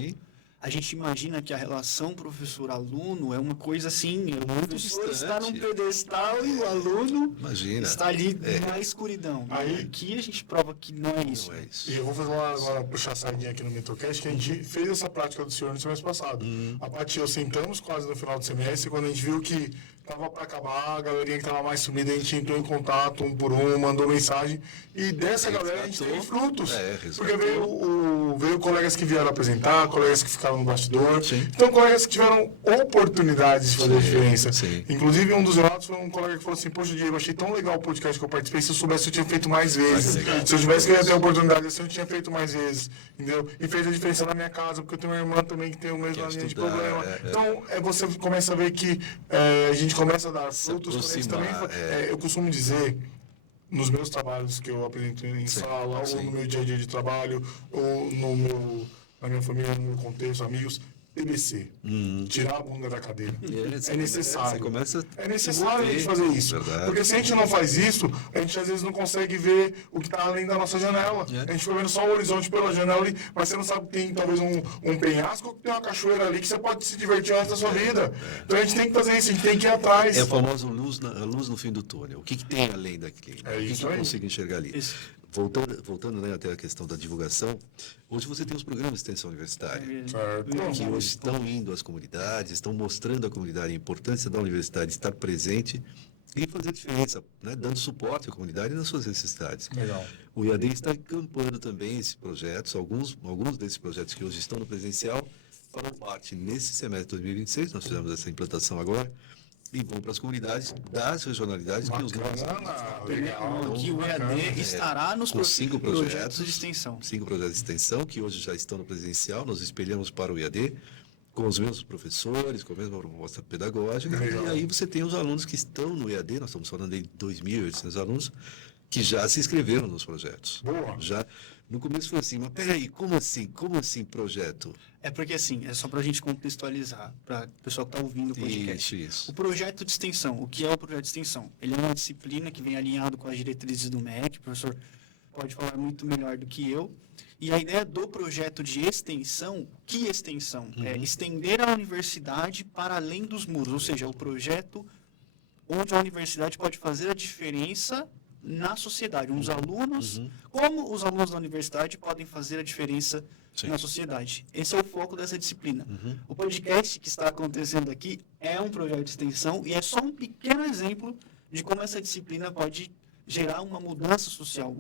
a gente imagina que a relação professor-aluno é uma coisa assim, o professor está num pedestal e o aluno está ali na escuridão. Aqui a gente prova que não é isso. E eu vou fazer agora puxar a sardinha aqui no Metocast, que a gente fez essa prática do senhor no semestre passado. A Paty e eu sentamos quase no final do semestre, quando a gente viu que tava para acabar, a galerinha que tava mais sumida, a gente entrou em contato um por um, mandou mensagem, e dessa galera a gente teve frutos. Porque veio colegas que vieram apresentar, colegas que ficaram no bastidor, então colegas que tiveram oportunidades de fazer a diferença. Inclusive, um dos relatos foi um colega que falou assim: poxa, Diego, eu achei tão legal o podcast que eu participei, se eu soubesse eu tinha feito mais vezes. Se eu tivesse que ter a oportunidade assim, eu tinha feito mais vezes, entendeu? E fez a diferença na minha casa, porque eu tenho uma irmã também que tem o mesmo linha de problema. Então, você começa a ver que a gente começa a dar frutos. Também, eu costumo dizer, nos meus trabalhos que eu apresento em sala, ou no meu dia a dia de trabalho, ou na minha família, no meu contexto, amigos, TBC. Tirar a bunda da cadeira. É necessário. É necessário a gente fazer isso. Porque se a gente não faz isso, a gente às vezes não consegue ver o que está além da nossa janela. A gente fica vendo só o horizonte pela janela ali, mas você não sabe que tem talvez um penhasco ou que tem uma cachoeira ali que você pode se divertir o resto da sua vida. Então a gente tem que fazer isso, a gente tem que ir atrás. É a famosa luz no fim do túnel. O que tem além daquilo? O que eu consigo enxergar ali? Voltando, né, até a questão da divulgação, hoje você tem os programas de extensão universitária, que hoje estão indo às comunidades, estão mostrando à comunidade a importância da universidade estar presente e fazer diferença, né, dando suporte à comunidade nas suas necessidades. Legal. O IAD está encampando também esses projetos, alguns desses projetos que hoje estão no presencial, farão parte nesse semestre de 2026, nós fizemos essa implantação agora, e vão para as comunidades das regionalidades que os nossos que o EAD estará nos com 5 projetos de extensão. 5 projetos de extensão que hoje já estão no presencial, nós espelhamos para o EAD, com os mesmos professores, com a mesma proposta pedagógica, e aí você tem os alunos que estão no EAD, nós estamos falando de 2.800 alunos, que já se inscreveram nos projetos. Já no começo foi assim, mas peraí, como assim projeto? É porque assim, é só para a gente contextualizar, para o pessoal que está ouvindo o podcast. Isso. O projeto de extensão, o que é o projeto de extensão? Ele é uma disciplina que vem alinhado com as diretrizes do MEC, o professor pode falar muito melhor do que eu. E a ideia do projeto de extensão, que extensão? É estender a universidade para além dos muros, ou seja, o projeto onde a universidade pode fazer a diferença na sociedade. Os alunos, como os alunos da universidade podem fazer a diferença na sociedade. Esse é o foco dessa disciplina. O podcast que está acontecendo aqui é um projeto de extensão e é só um pequeno exemplo de como essa disciplina pode gerar uma mudança social.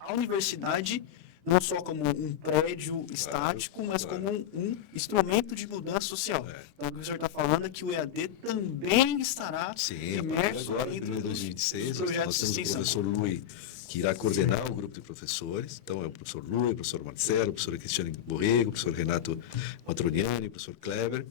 A universidade, não só como um prédio estático, mas como um instrumento de mudança social. Então, o que o senhor está falando é que o EAD também estará imerso agora, dentro em 2026, dos projetos nós de temos extensão. o professor Lui, que irá coordenar o grupo de professores. Então, é o professor Lui, o professor Marcelo, o professor Cristiane Borrego, o professor Renato Matroniani, o professor Kleber,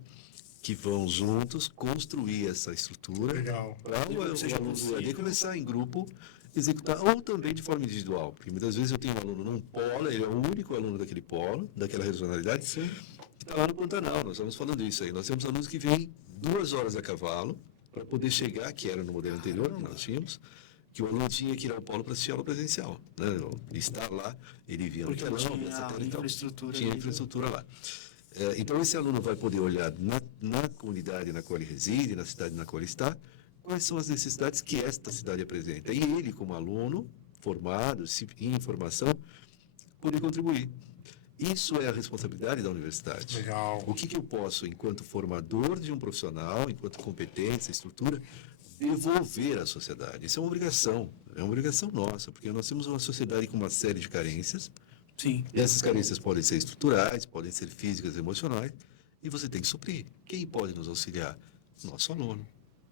que vão juntos construir essa estrutura para o aluno do EAD começar em grupo, executar, ou também de forma individual, porque muitas vezes eu tenho um aluno num polo, ele é o único aluno daquele polo, daquela regionalidade, que está lá no Pantanal. Nós estamos falando isso aí. Nós temos alunos que vêm 2 horas a cavalo para poder chegar, que era no modelo anterior que nós tínhamos, que o aluno tinha que ir ao polo para assistir aula presencial. Né? Estar lá, ele via no telão, tinha infraestrutura lá. Então, esse aluno vai poder olhar na comunidade na qual ele reside, na cidade na qual ele está, quais são as necessidades que esta cidade apresenta. E ele, como aluno formado, em informação, poder contribuir. Isso é a responsabilidade da universidade. Legal. O que eu posso, enquanto formador de um profissional, enquanto competência, estrutura, devolver à sociedade? Isso é uma obrigação nossa, porque nós temos uma sociedade com uma série de carências. Sim. E essas carências podem ser estruturais, podem ser físicas, emocionais, e você tem que suprir. Quem pode nos auxiliar? Nosso aluno.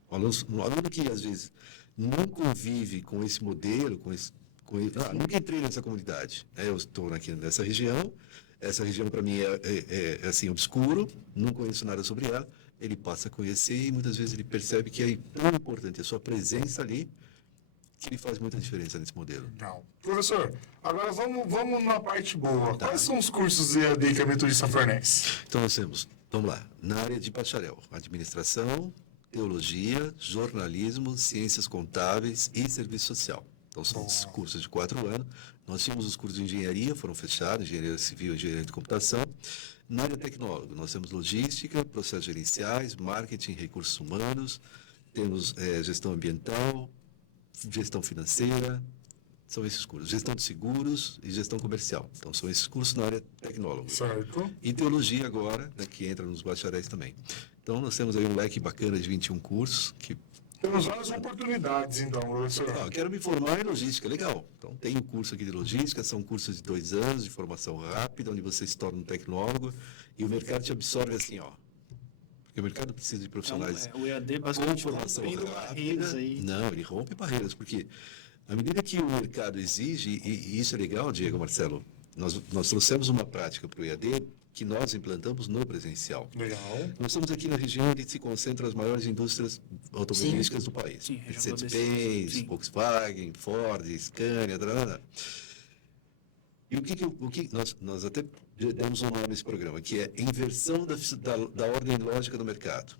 Um aluno que, às vezes, não convive com esse modelo, nunca entrei nessa comunidade. Eu estou aqui nessa região, essa região para mim é assim, obscuro, não conheço nada sobre ela, ele passa a conhecer e muitas vezes ele percebe que é tão importante a sua presença ali, que ele faz muita diferença nesse modelo. Não. Professor, agora vamos na parte boa. Quais são os cursos EAD que a Metodista fornece? Então nós temos, vamos lá, na área de bacharel, administração, teologia, jornalismo, ciências contábeis e serviço social. Então são os cursos de 4 anos. Nós tínhamos os cursos de engenharia, foram fechados, engenharia civil, engenharia de computação. Na área tecnológica, nós temos logística, processos gerenciais, marketing, recursos humanos, temos gestão ambiental, gestão financeira, são esses cursos. Gestão de seguros e gestão comercial. Então, são esses cursos na área tecnológica. Certo. E teologia agora, né, que entra nos bacharéis também. Então, nós temos aí um leque bacana de 21 cursos que... Temos várias oportunidades, então, professor. Eu quero me formar em logística, legal. Então, tem um curso aqui de logística, são cursos de 2 anos, de formação rápida, onde você se torna um tecnólogo e o mercado te absorve assim, ó. Porque o mercado precisa de profissionais o EAD basicamente com formação barreiras rápida. aí. Não, ele rompe barreiras, porque à medida que o mercado exige, e isso é legal, Diego, Marcelo, nós trouxemos uma prática para o EAD que nós implantamos no presencial. Legal. Nós estamos aqui na região onde se concentram as maiores indústrias automobilísticas do país. Sim, Mercedes-Benz, Volkswagen, Ford, Scania, tarará. E o que nós até demos um nome nesse programa, que é inversão da ordem lógica do mercado.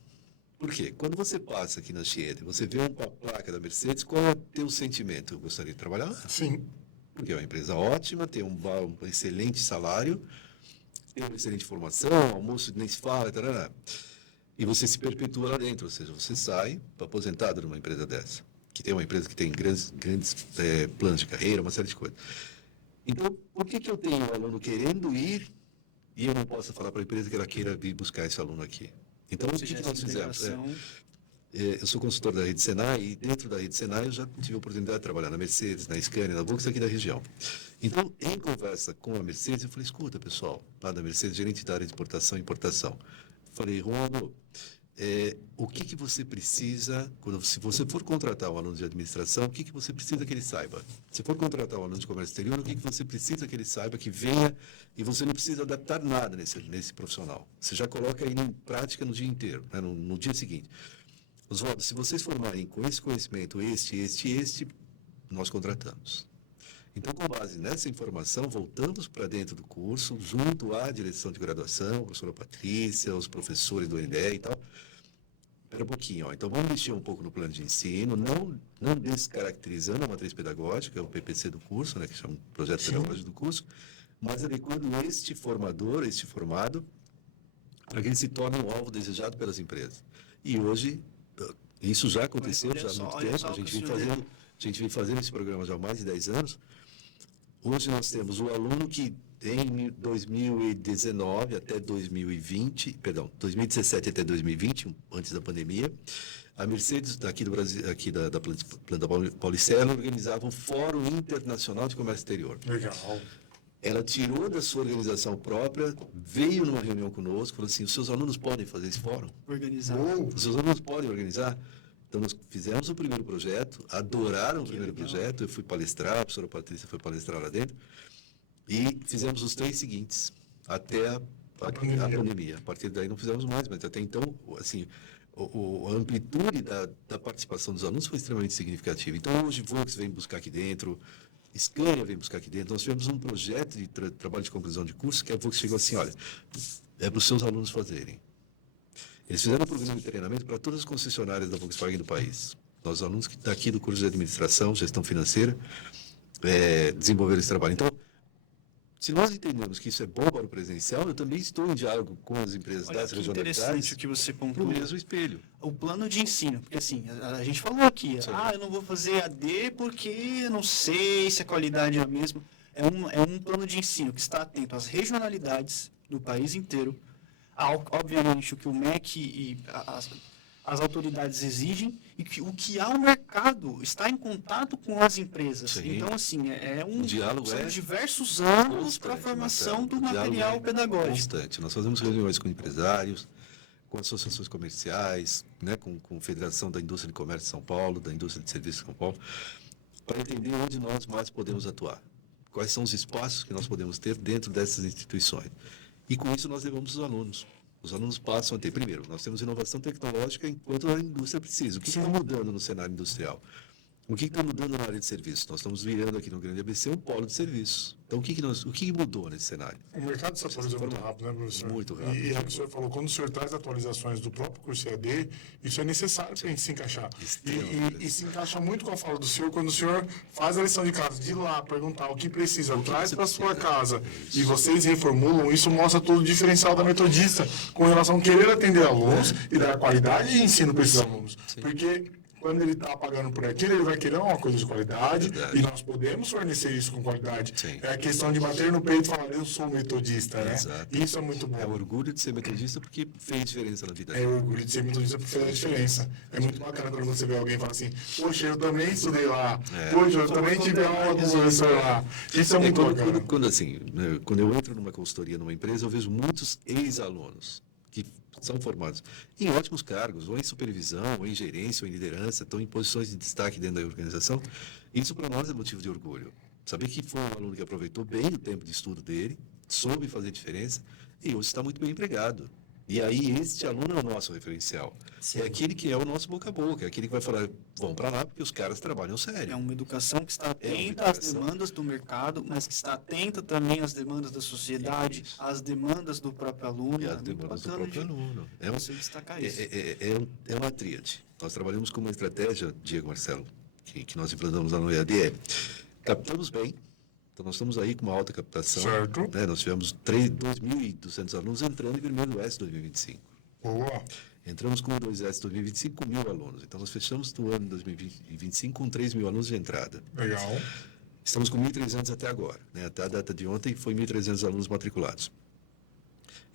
Por quê? Quando você passa aqui na Chieta, você vê uma placa da Mercedes, qual é o teu sentimento? Eu gostaria de trabalhar lá. Sim. Porque é uma empresa ótima, tem um excelente salário, tem uma excelente formação, almoço nem se fala, tarará. E você se perpetua lá dentro, ou seja, você sai aposentado numa empresa dessa, que tem uma empresa que tem grandes planos de carreira, uma série de coisas. Então, por que eu tenho um aluno querendo ir e eu não posso falar para a empresa que ela queira vir buscar esse aluno aqui? Então, o que nós fizemos? Eu sou consultor da Rede Senai e dentro da Rede Senai eu já tive a oportunidade de trabalhar na Mercedes, na Scania, na Volkswagen aqui da região. Então, em conversa com a Mercedes, eu falei, escuta, pessoal, lá da Mercedes, gerente da área de exportação e importação. Falei, Romulo, o que você precisa, se você for contratar um aluno de administração, o que você precisa que ele saiba? Se for contratar um aluno de comércio exterior, o que você precisa que ele saiba, que venha, e você não precisa adaptar nada nesse profissional. Você já coloca ele em prática no dia inteiro, né, no dia seguinte. Oswaldo, se vocês formarem com esse conhecimento, este, nós contratamos. Então, com base nessa informação, voltamos para dentro do curso, junto à direção de graduação, a professora Patrícia, os professores do NDE e tal. Espera um pouquinho, ó. Então vamos mexer um pouco no plano de ensino, não descaracterizando a matriz pedagógica, o PPC do curso, né, que chama Projeto Pedagógico do curso, mas adequando este formado, para que ele se torne um alvo desejado pelas empresas. E hoje, isso já aconteceu já há muito tempo, a gente vem fazendo esse programa já há mais de 10 anos. Hoje nós temos o aluno que em 2019 até 2017 até 2020, antes da pandemia, a Mercedes, daqui do Brasil, aqui da planta Paulicela, organizava um Fórum Internacional de Comércio Exterior. Legal. Ela tirou da sua organização própria, veio numa reunião conosco, falou assim, os seus alunos podem fazer esse fórum? Organizar. Os seus alunos podem organizar? Então, nós fizemos o primeiro projeto, adoraram o primeiro projeto, eu fui palestrar, a professora Patrícia foi palestrar lá dentro, e fizemos os 3 seguintes, até a pandemia. A partir daí não fizemos mais, mas até então, assim, a amplitude da participação dos alunos foi extremamente significativa. Então, hoje, Volkswagen vem buscar aqui dentro, Scania vem buscar aqui dentro. Nós tivemos um projeto de trabalho de conclusão de curso que a Volkswagen chegou assim, olha, é para os seus alunos fazerem. Eles fizeram um programa de treinamento para todas as concessionárias da Volkswagen do país. Nós, alunos que daqui do curso de administração, gestão financeira, desenvolveram esse trabalho. Então, se nós entendemos que isso é bom para o presencial, eu também estou em diálogo com as empresas das regionalidades. Interessante o que você pontuou. No mesmo espelho. O plano de ensino, porque assim, a gente falou aqui, eu não vou fazer AD porque eu não sei se a qualidade é a mesma. É um plano de ensino que está atento às regionalidades do país inteiro, obviamente o que o MEC e as autoridades exigem e que o que há no mercado está em contato com as empresas. Sim. Então, assim, o diálogo são diversos anos para a formação do material pedagógico. Constante. Nós fazemos reuniões com empresários, com associações comerciais, né, com a Federação da Indústria de Comércio de São Paulo, da Indústria de Serviços de São Paulo, para entender onde nós mais podemos atuar. Quais são os espaços que nós podemos ter dentro dessas instituições. E com isso nós levamos os alunos. Os alunos passam a ter, primeiro, nós temos inovação tecnológica enquanto a indústria precisa. O que está mudando no cenário industrial? O que está mudando na área de serviços? Nós estamos virando aqui no Grande ABC um polo de serviços. Então, o que mudou nesse cenário? O mercado se atualiza muito rápido, né, professor? Muito rápido. E a professora falou, quando o senhor traz atualizações do próprio curso EAD, isso é necessário para a gente se encaixar. E se encaixa muito com a fala do senhor, quando o senhor faz a lição de casa, de ir lá perguntar o que precisa, traz para a sua casa, e vocês reformulam, isso mostra todo o diferencial da metodista com relação a querer atender alunos e dar qualidade de ensino para esses alunos. Porque quando ele está pagando por aquilo, ele vai querer uma coisa de qualidade, Verdade. e nós podemos fornecer isso com qualidade. Sim. É a questão de bater no peito e falar, eu sou metodista, né? Exato. Isso é muito bom. É o orgulho de ser metodista porque fez diferença na vida É dele. o orgulho de ser metodista por fazer a diferença. É muito bacana quando você vê alguém e fala assim, poxa, eu também estudei lá, poxa, eu também tive aula com o professor lá. Isso é muito bacana. Quando eu entro numa consultoria, numa empresa, eu vejo muitos ex-alunos que são formados em ótimos cargos, ou em supervisão, ou em gerência, ou em liderança, estão em posições de destaque dentro da organização. Isso para nós é motivo de orgulho. Saber que foi um aluno que aproveitou bem o tempo de estudo dele, soube fazer diferença, e hoje está muito bem empregado. E aí, este aluno é o nosso referencial. Sim. É aquele que é o nosso boca a boca, é aquele que vai falar, vão para lá porque os caras trabalham sério. É uma educação que está atenta uma às educação. demandas do mercado, mas que está atenta também às demandas da sociedade, Isso. às demandas do próprio aluno. E É as muito demandas do bacana próprio de aluno. você destacar isso. É uma tríade. Nós trabalhamos com uma estratégia, Diego Marcelo, que nós implantamos lá no EAD, captamos bem. Então, nós estamos aí com uma alta captação. Certo. Né? Nós tivemos 2.200 alunos entrando em primeiro S 2025. Boa. Entramos com o 2S 2025 com 1.000 alunos. Então, nós fechamos no ano de 2025 com 3.000 alunos de entrada. Legal. Estamos com 1.300 até agora. Né? Até a data de ontem foi 1.300 alunos matriculados.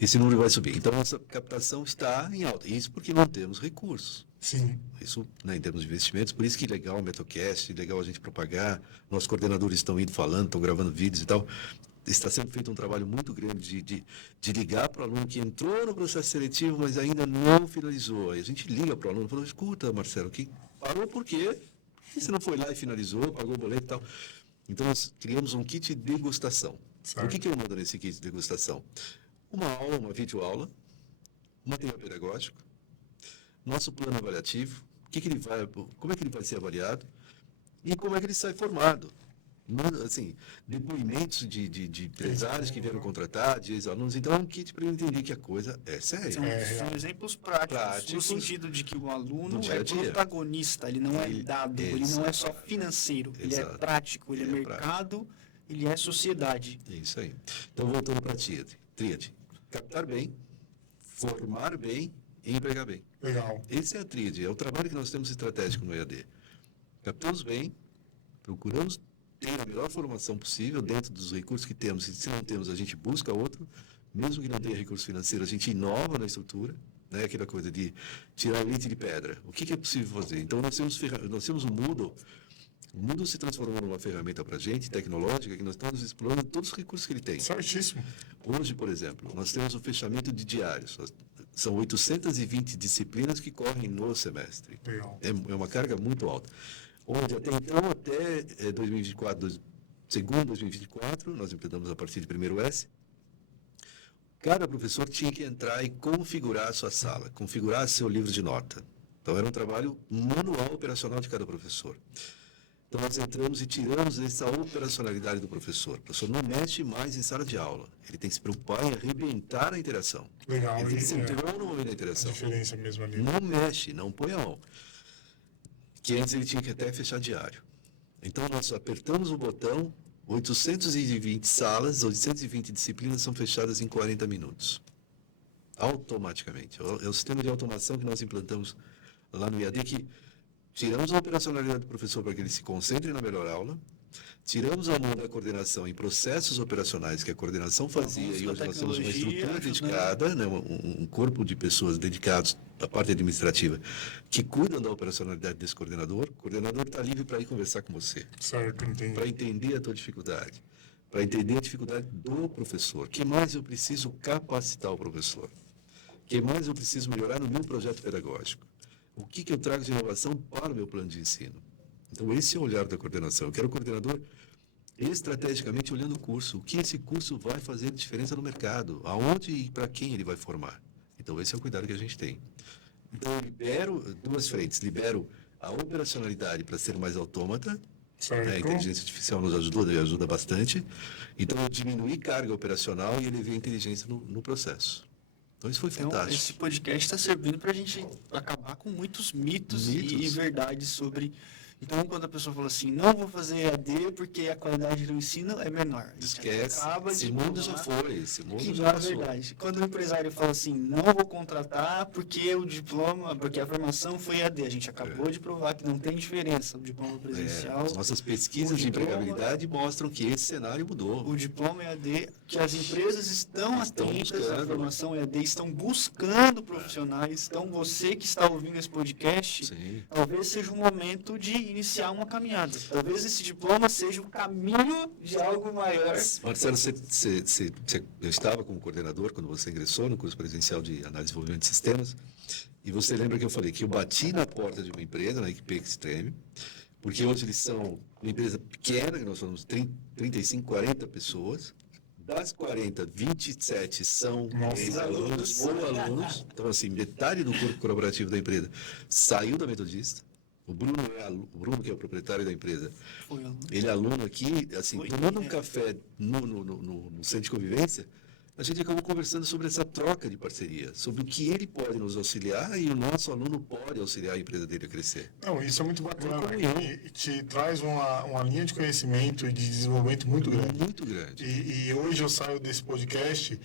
Esse número vai subir. Então, nossa captação está em alta. Isso porque não temos recursos. Sim. Isso, né, em termos de investimentos, por isso que legal o Metocast, legal a gente propagar, nossos coordenadores estão indo falando, estão gravando vídeos e tal. Está sendo feito um trabalho muito grande de ligar para o aluno que entrou no processo seletivo, mas ainda não finalizou. Aí a gente liga para o aluno e fala, escuta, Marcelo, que parou por quê? Por que você não foi lá e finalizou, pagou o boleto e tal? Então, nós criamos um kit de degustação. Certo. O que eu mando nesse kit de degustação? Uma aula, uma videoaula, um material pedagógico, nosso plano avaliativo, como é que ele vai ser avaliado e como é que ele sai formado. Assim, depoimentos de empresários que vieram contratar, de ex-alunos. Então, é um kit para ele entender que a coisa é séria. São exemplos práticos, no Práticos sentido de que o aluno do dia é a dia. protagonista, ele não é dado, ele não é só financeiro, ele é Exato. prático, ele é Ele é mercado, ele é sociedade. É isso aí. Então, voltando para a tríade. Captar bem, formar bem e empregar bem. Legal. Esse é a tríade, é o trabalho que nós temos estratégico no EAD. Captamos bem, procuramos ter a melhor formação possível dentro dos recursos que temos. E se não temos, a gente busca outro. Mesmo que não tenha recurso financeiro, a gente inova na estrutura. Né? Aquela coisa de tirar leite de pedra. O que é possível fazer? Então, nós temos o Moodle. O Moodle se transformou numa ferramenta para a gente, tecnológica, que nós estamos explorando todos os recursos que ele tem. Certíssimo. Hoje, por exemplo, nós temos o fechamento de diários. São 820 disciplinas que correm no semestre. Legal. É uma carga muito alta. Onde até então, até 2024, segundo 2024, nós implantamos a partir de primeiro S, cada professor tinha que entrar e configurar a sua sala, configurar seu livro de nota. Então, era um trabalho manual operacional de cada professor. Então, nós entramos e tiramos essa operacionalidade do professor. O professor não mexe mais em sala de aula. Ele tem que se preocupar em arrebentar a interação. Legal. Ele tem que se É entrar no momento da a interação. diferença mesmo ali. Não mexe, não põe a mão. Que antes ele tinha que até fechar diário. Então, nós apertamos o botão, 820 salas, 820 disciplinas são fechadas em 40 minutos. Automaticamente. É o sistema de automação que nós implantamos lá no IAD, que tiramos a operacionalidade do professor para que ele se concentre na melhor aula, tiramos a mão da coordenação em processos operacionais que a coordenação fazia, e hoje nós temos uma estrutura dedicada, né, um corpo de pessoas dedicados da parte administrativa que cuidam da operacionalidade desse coordenador. O coordenador está livre para ir conversar com você, Certo, entendi. para entender a tua dificuldade, para entender a dificuldade do professor. O que mais eu preciso capacitar o professor? O que mais eu preciso melhorar no meu projeto pedagógico? O que eu trago de inovação para o meu plano de ensino? Então, esse é o olhar da coordenação. Eu quero o coordenador estrategicamente olhando o curso. O que esse curso vai fazer de diferença no mercado? Aonde e para quem ele vai formar? Então, esse é o cuidado que a gente tem. Então, eu libero duas frentes. Libero a operacionalidade para ser mais autômata. Certo. A inteligência artificial nos ajuda e ajuda bastante. Então, eu diminuí carga operacional e elevei a inteligência no processo. Então, isso foi Então, fantástico. esse podcast está servindo para a gente acabar com muitos mitos. E verdades sobre Então, quando a pessoa fala assim, não vou fazer EAD porque a qualidade do ensino é menor. A gente Esquece. acaba de Esse mundo já provar foi. Esse mundo que já não é passou. verdade. Quando o empresário fala assim, não vou contratar porque o diploma, porque a formação foi EAD. A gente acabou de provar que não tem diferença. O diploma presencial, As nossas pesquisas de diploma- empregabilidade mostram que esse cenário mudou. o diploma EAD, que as empresas estão Estão atentas à buscando. formação EAD, estão buscando profissionais. Então, você que está ouvindo esse podcast, Sim. talvez seja o momento de iniciar uma caminhada. Talvez esse diploma seja o caminho de algo maior. Marcelo, eu estava como coordenador quando você ingressou no curso presencial de análise e desenvolvimento de sistemas, e você lembra que eu falei que eu bati na porta de uma empresa, na equipe Extreme, porque hoje eles são uma empresa pequena, que nós somos 35, 40 pessoas. Das 40, 27 são ex-alunos ou alunos. Então, assim, metade do corpo colaborativo da empresa saiu da Metodista. O Bruno, o Bruno, que é o proprietário da empresa, Foi aluno. ele é aluno aqui, assim, Foi, tomando um né? café no centro de convivência, a gente acabou conversando sobre essa troca de parceria, sobre o que ele pode nos auxiliar e o nosso aluno pode auxiliar a empresa dele a crescer. Não, isso é muito bacana. Como E te traz uma linha de conhecimento e de desenvolvimento muito grande. Muito grande. E hoje eu saio desse podcast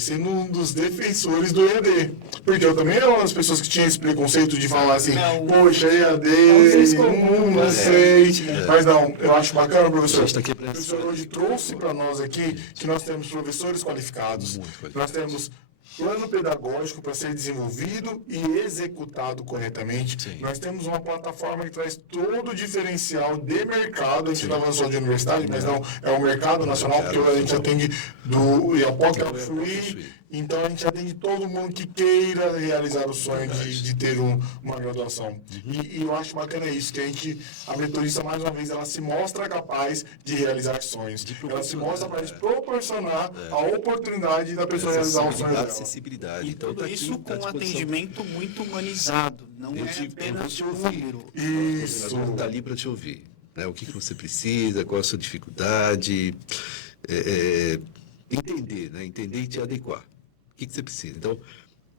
sendo um dos defensores do EAD. Porque eu também era uma das pessoas que tinha esse preconceito de falar assim, Não, poxa, EAD, senso comum, não né? sei. Mas não, eu acho bacana, A professor. gente tá O quebrando professor essa hoje trouxe para nós aqui que nós temos professores qualificados, Muito qualificados. nós temos plano pedagógico para ser desenvolvido e executado corretamente. Sim. Nós temos uma plataforma que traz todo o diferencial de mercado. A gente está falando só de universidade, mas não, é o mercado nacional, porque a gente atende do IAPOC ao FUI. Então a gente atende todo mundo que queira realizar o sonho de ter uma graduação. E eu acho bacana isso, que a Metodista, mais uma vez, ela se mostra capaz de realizar sonhos. Ela se mostra capaz de proporcionar a oportunidade da pessoa realizar o sonho dela. Acessibilidade. E Então, tudo tá aqui, isso tá à com um disposição. atendimento muito humanizado. Não Eu é te apenas um ouvi. número. Isso. O coordenador está ali para te ouvir. Né? O que você precisa, qual a sua dificuldade. Entender, né? Entender e te adequar. O que você precisa? Então,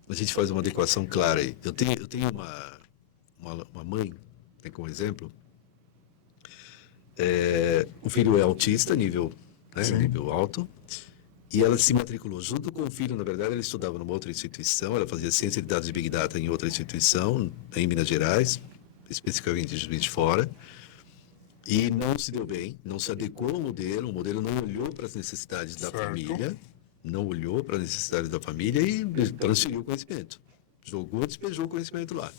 a gente faz uma adequação clara aí. Eu tenho uma mãe, tem como exemplo, o filho é autista, nível alto, e ela se matriculou junto com o filho. Na verdade, ela estudava numa outra instituição, ela fazia ciência de dados de Big Data em outra instituição, em Minas Gerais, especificamente em Juiz de Fora, e não se deu bem, não se adequou ao modelo, o modelo não olhou para as necessidades da Certo. família, não olhou para as necessidades da família e transferiu o conhecimento. Jogou, despejou o conhecimento lá.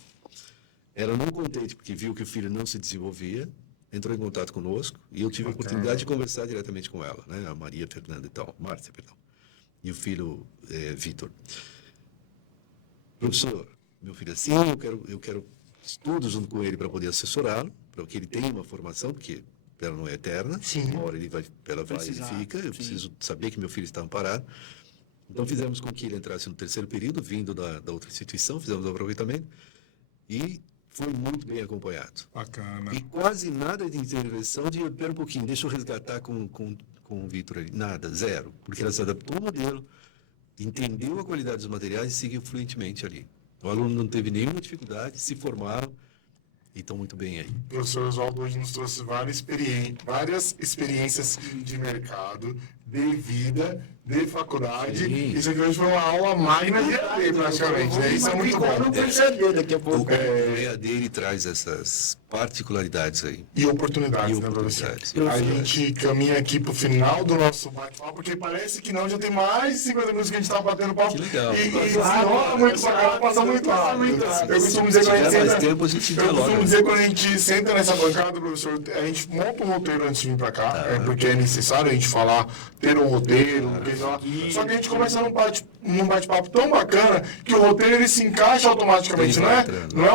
Ela não contente, porque viu que o filho não se desenvolvia, entrou em contato conosco e eu tive a oportunidade de conversar diretamente com ela, né? A Maria Fernanda e tal, Márcia, perdão. E o filho, Vitor. Professor, meu filho assim, eu quero estudo junto com ele para poder assessorá-lo, para que ele tenha uma formação, porque ela não é eterna. Sim. Uma hora ela vai e Precisar, fica. Eu sim. preciso saber que meu filho está amparado. Então, fizemos com que ele entrasse no terceiro período, vindo da outra instituição, fizemos o aproveitamento e foi muito bem acompanhado. Bacana. E quase nada de intervenção de, pera um pouquinho, deixa eu resgatar com o Vitor ali. Nada, zero. Porque ela se adaptou ao modelo, entendeu a qualidade dos materiais e seguiu fluentemente ali. O aluno não teve nenhuma dificuldade, se formaram e estão muito bem aí. O professor Oswaldo hoje nos trouxe várias experiências de mercado, de vida, de faculdade. Sim. Isso aqui hoje foi uma aula magna de EAD, praticamente. Né? Isso é muito bom. Não perceber daqui a pouco. O EAD ele traz essas particularidades aí. E oportunidades, E né, professor? oportunidades. A gente caminha aqui pro final do nosso bate-papo, porque parece que não, já tem mais de 50 minutos que a gente tá batendo papo. Que legal. E demora muito pra cá, passa muito rápido. Eu costumo dizer que a gente Se tiver mais senta... tempo, a gente Eu costumo dialoga. dizer quando a gente senta nessa bancada, professor, a gente monta um roteiro antes de vir pra cá, porque é necessário a gente falar, ter um roteiro, só que a gente começa num bate-papo tão bacana que o roteiro ele se encaixa automaticamente, Ele não vai é? entrando. Não é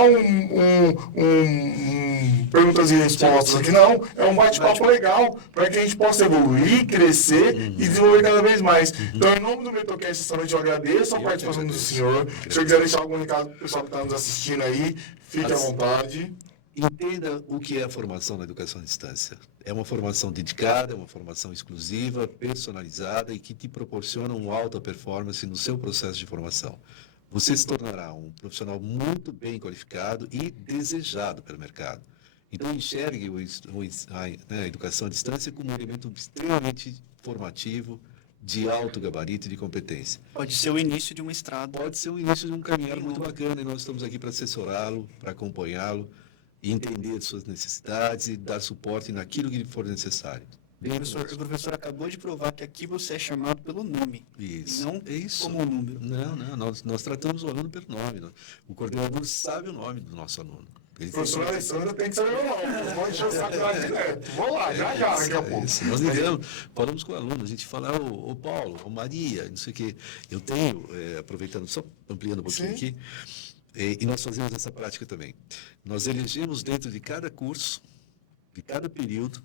um perguntas e respostas aqui, não. É um bate-papo legal para que a gente possa evoluir, crescer e desenvolver cada vez mais. Então, em nome do Metocast essa noite, eu agradeço a participação do senhor. Se eu quiser deixar algum recado para o pessoal que está nos assistindo aí, fique à vontade. Entenda o que é a formação na educação à distância. É uma formação dedicada, é uma formação exclusiva, personalizada e que te proporciona uma alta performance no seu processo de formação. Você se tornará um profissional muito bem qualificado e desejado pelo mercado. Então, enxergue a educação à distância como um elemento extremamente formativo, de alto gabarito e de competência. Pode ser o início de uma estrada. Pode ser o início de um caminhar muito bacana e nós estamos aqui para assessorá-lo, para acompanhá-lo e entender as suas necessidades e dar suporte naquilo que for necessário. O professor acabou de provar que aqui você é chamado pelo nome, Isso. não É isso. como um número. Não, nós tratamos o aluno pelo nome. O coordenador sabe o nome do nosso aluno. O professor Alessandro tem que saber o nome. Não vou encher o saco lá direto. Vou lá, já, daqui a pouco. Nós ligamos, falamos com o aluno, a gente fala, ô Paulo, ô Maria, não sei o quê. Eu tenho, aproveitando, só ampliando um pouquinho aqui, e nós fazemos essa prática também. Nós elegemos dentro de cada curso, de cada período,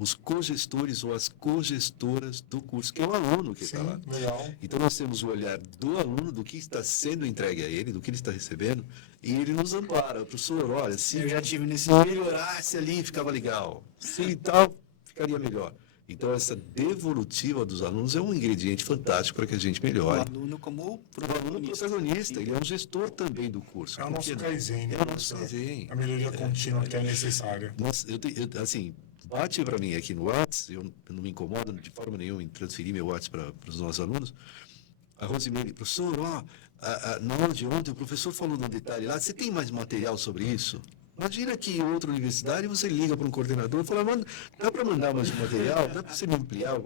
os cogestores ou as cogestoras do curso, que é o aluno que está lá. Legal. Então, nós temos o olhar do aluno, do que está sendo entregue a ele, do que ele está recebendo, e ele nos ampara. O professor, olha, se Eu já tive nesse melhorasse ali, ficava legal. Se tal, ficaria melhor. Então, essa devolutiva dos alunos é um ingrediente fantástico para que a gente o melhore. aluno como O aluno protagonista, ele é um gestor também do curso. É o nosso Kaizen, né? É o nosso Kaizen. A melhoria contínua que é necessária. Assim, bate para mim aqui no WhatsApp, eu não me incomodo de forma nenhuma em transferir meu WhatsApp para os nossos alunos. A Rosemary, professor, na aula de ontem o professor falou de um detalhe lá, você tem mais material sobre isso? Imagina que em outra universidade você liga para um coordenador e fala, mano, dá para mandar mais material? Dá para você me ampliar?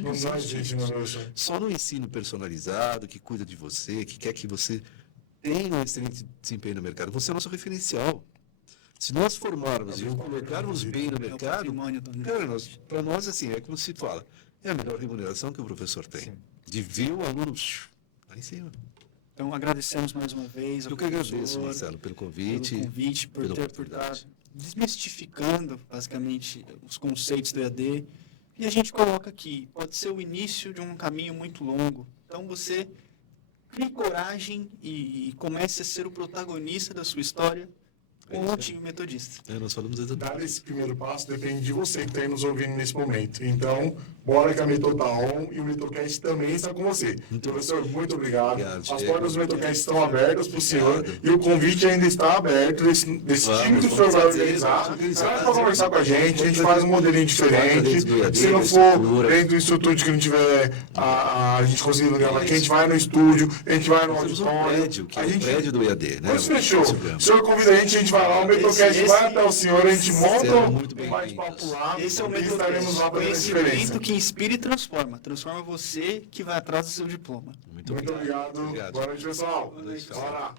Não existe, não, professor. Só no ensino personalizado, que cuida de você, que quer que você tenha um excelente desempenho no mercado. Você é o nosso referencial. Se nós formarmos e colocarmos bem no mercado, cara, para nós, assim, é como se fala, é a melhor remuneração que o professor tem. Sim. De ver o aluno lá em cima. Então, agradecemos mais uma vez. Eu que agradeço, Marcelo, pelo convite. Por estar desmistificando, basicamente, os conceitos do EAD. E a gente coloca aqui, pode ser o início de um caminho muito longo. Então, você crie coragem e comece a ser o protagonista da sua história com o time metodista. Nós falamos exatamente. Dar esse primeiro passo depende de você que está aí nos ouvindo nesse momento. Então, bora que a Meto está on e o Metocast também está com você. Professor, muito obrigado. As portas do Metocast estão abertas para o senhor e o convite ainda está aberto desse time que o senhor vai organizar. Para conversar com a gente faz um modelinho diferente. Se não for dentro do estúdio que não tiver a gente conseguindo gravar aqui, a gente vai no estúdio, a gente vai no auditório. O prédio do EAD, né? Pois fechou. O senhor convida a gente vai lá, o Metocast vai até o senhor, a gente monta um bate-papo lá. Esse é o Metocast, conhecimento que inspira e transforma. Transforma você que vai atrás do seu diploma. Muito obrigado. Boa noite, pessoal. Boa noite, Bora.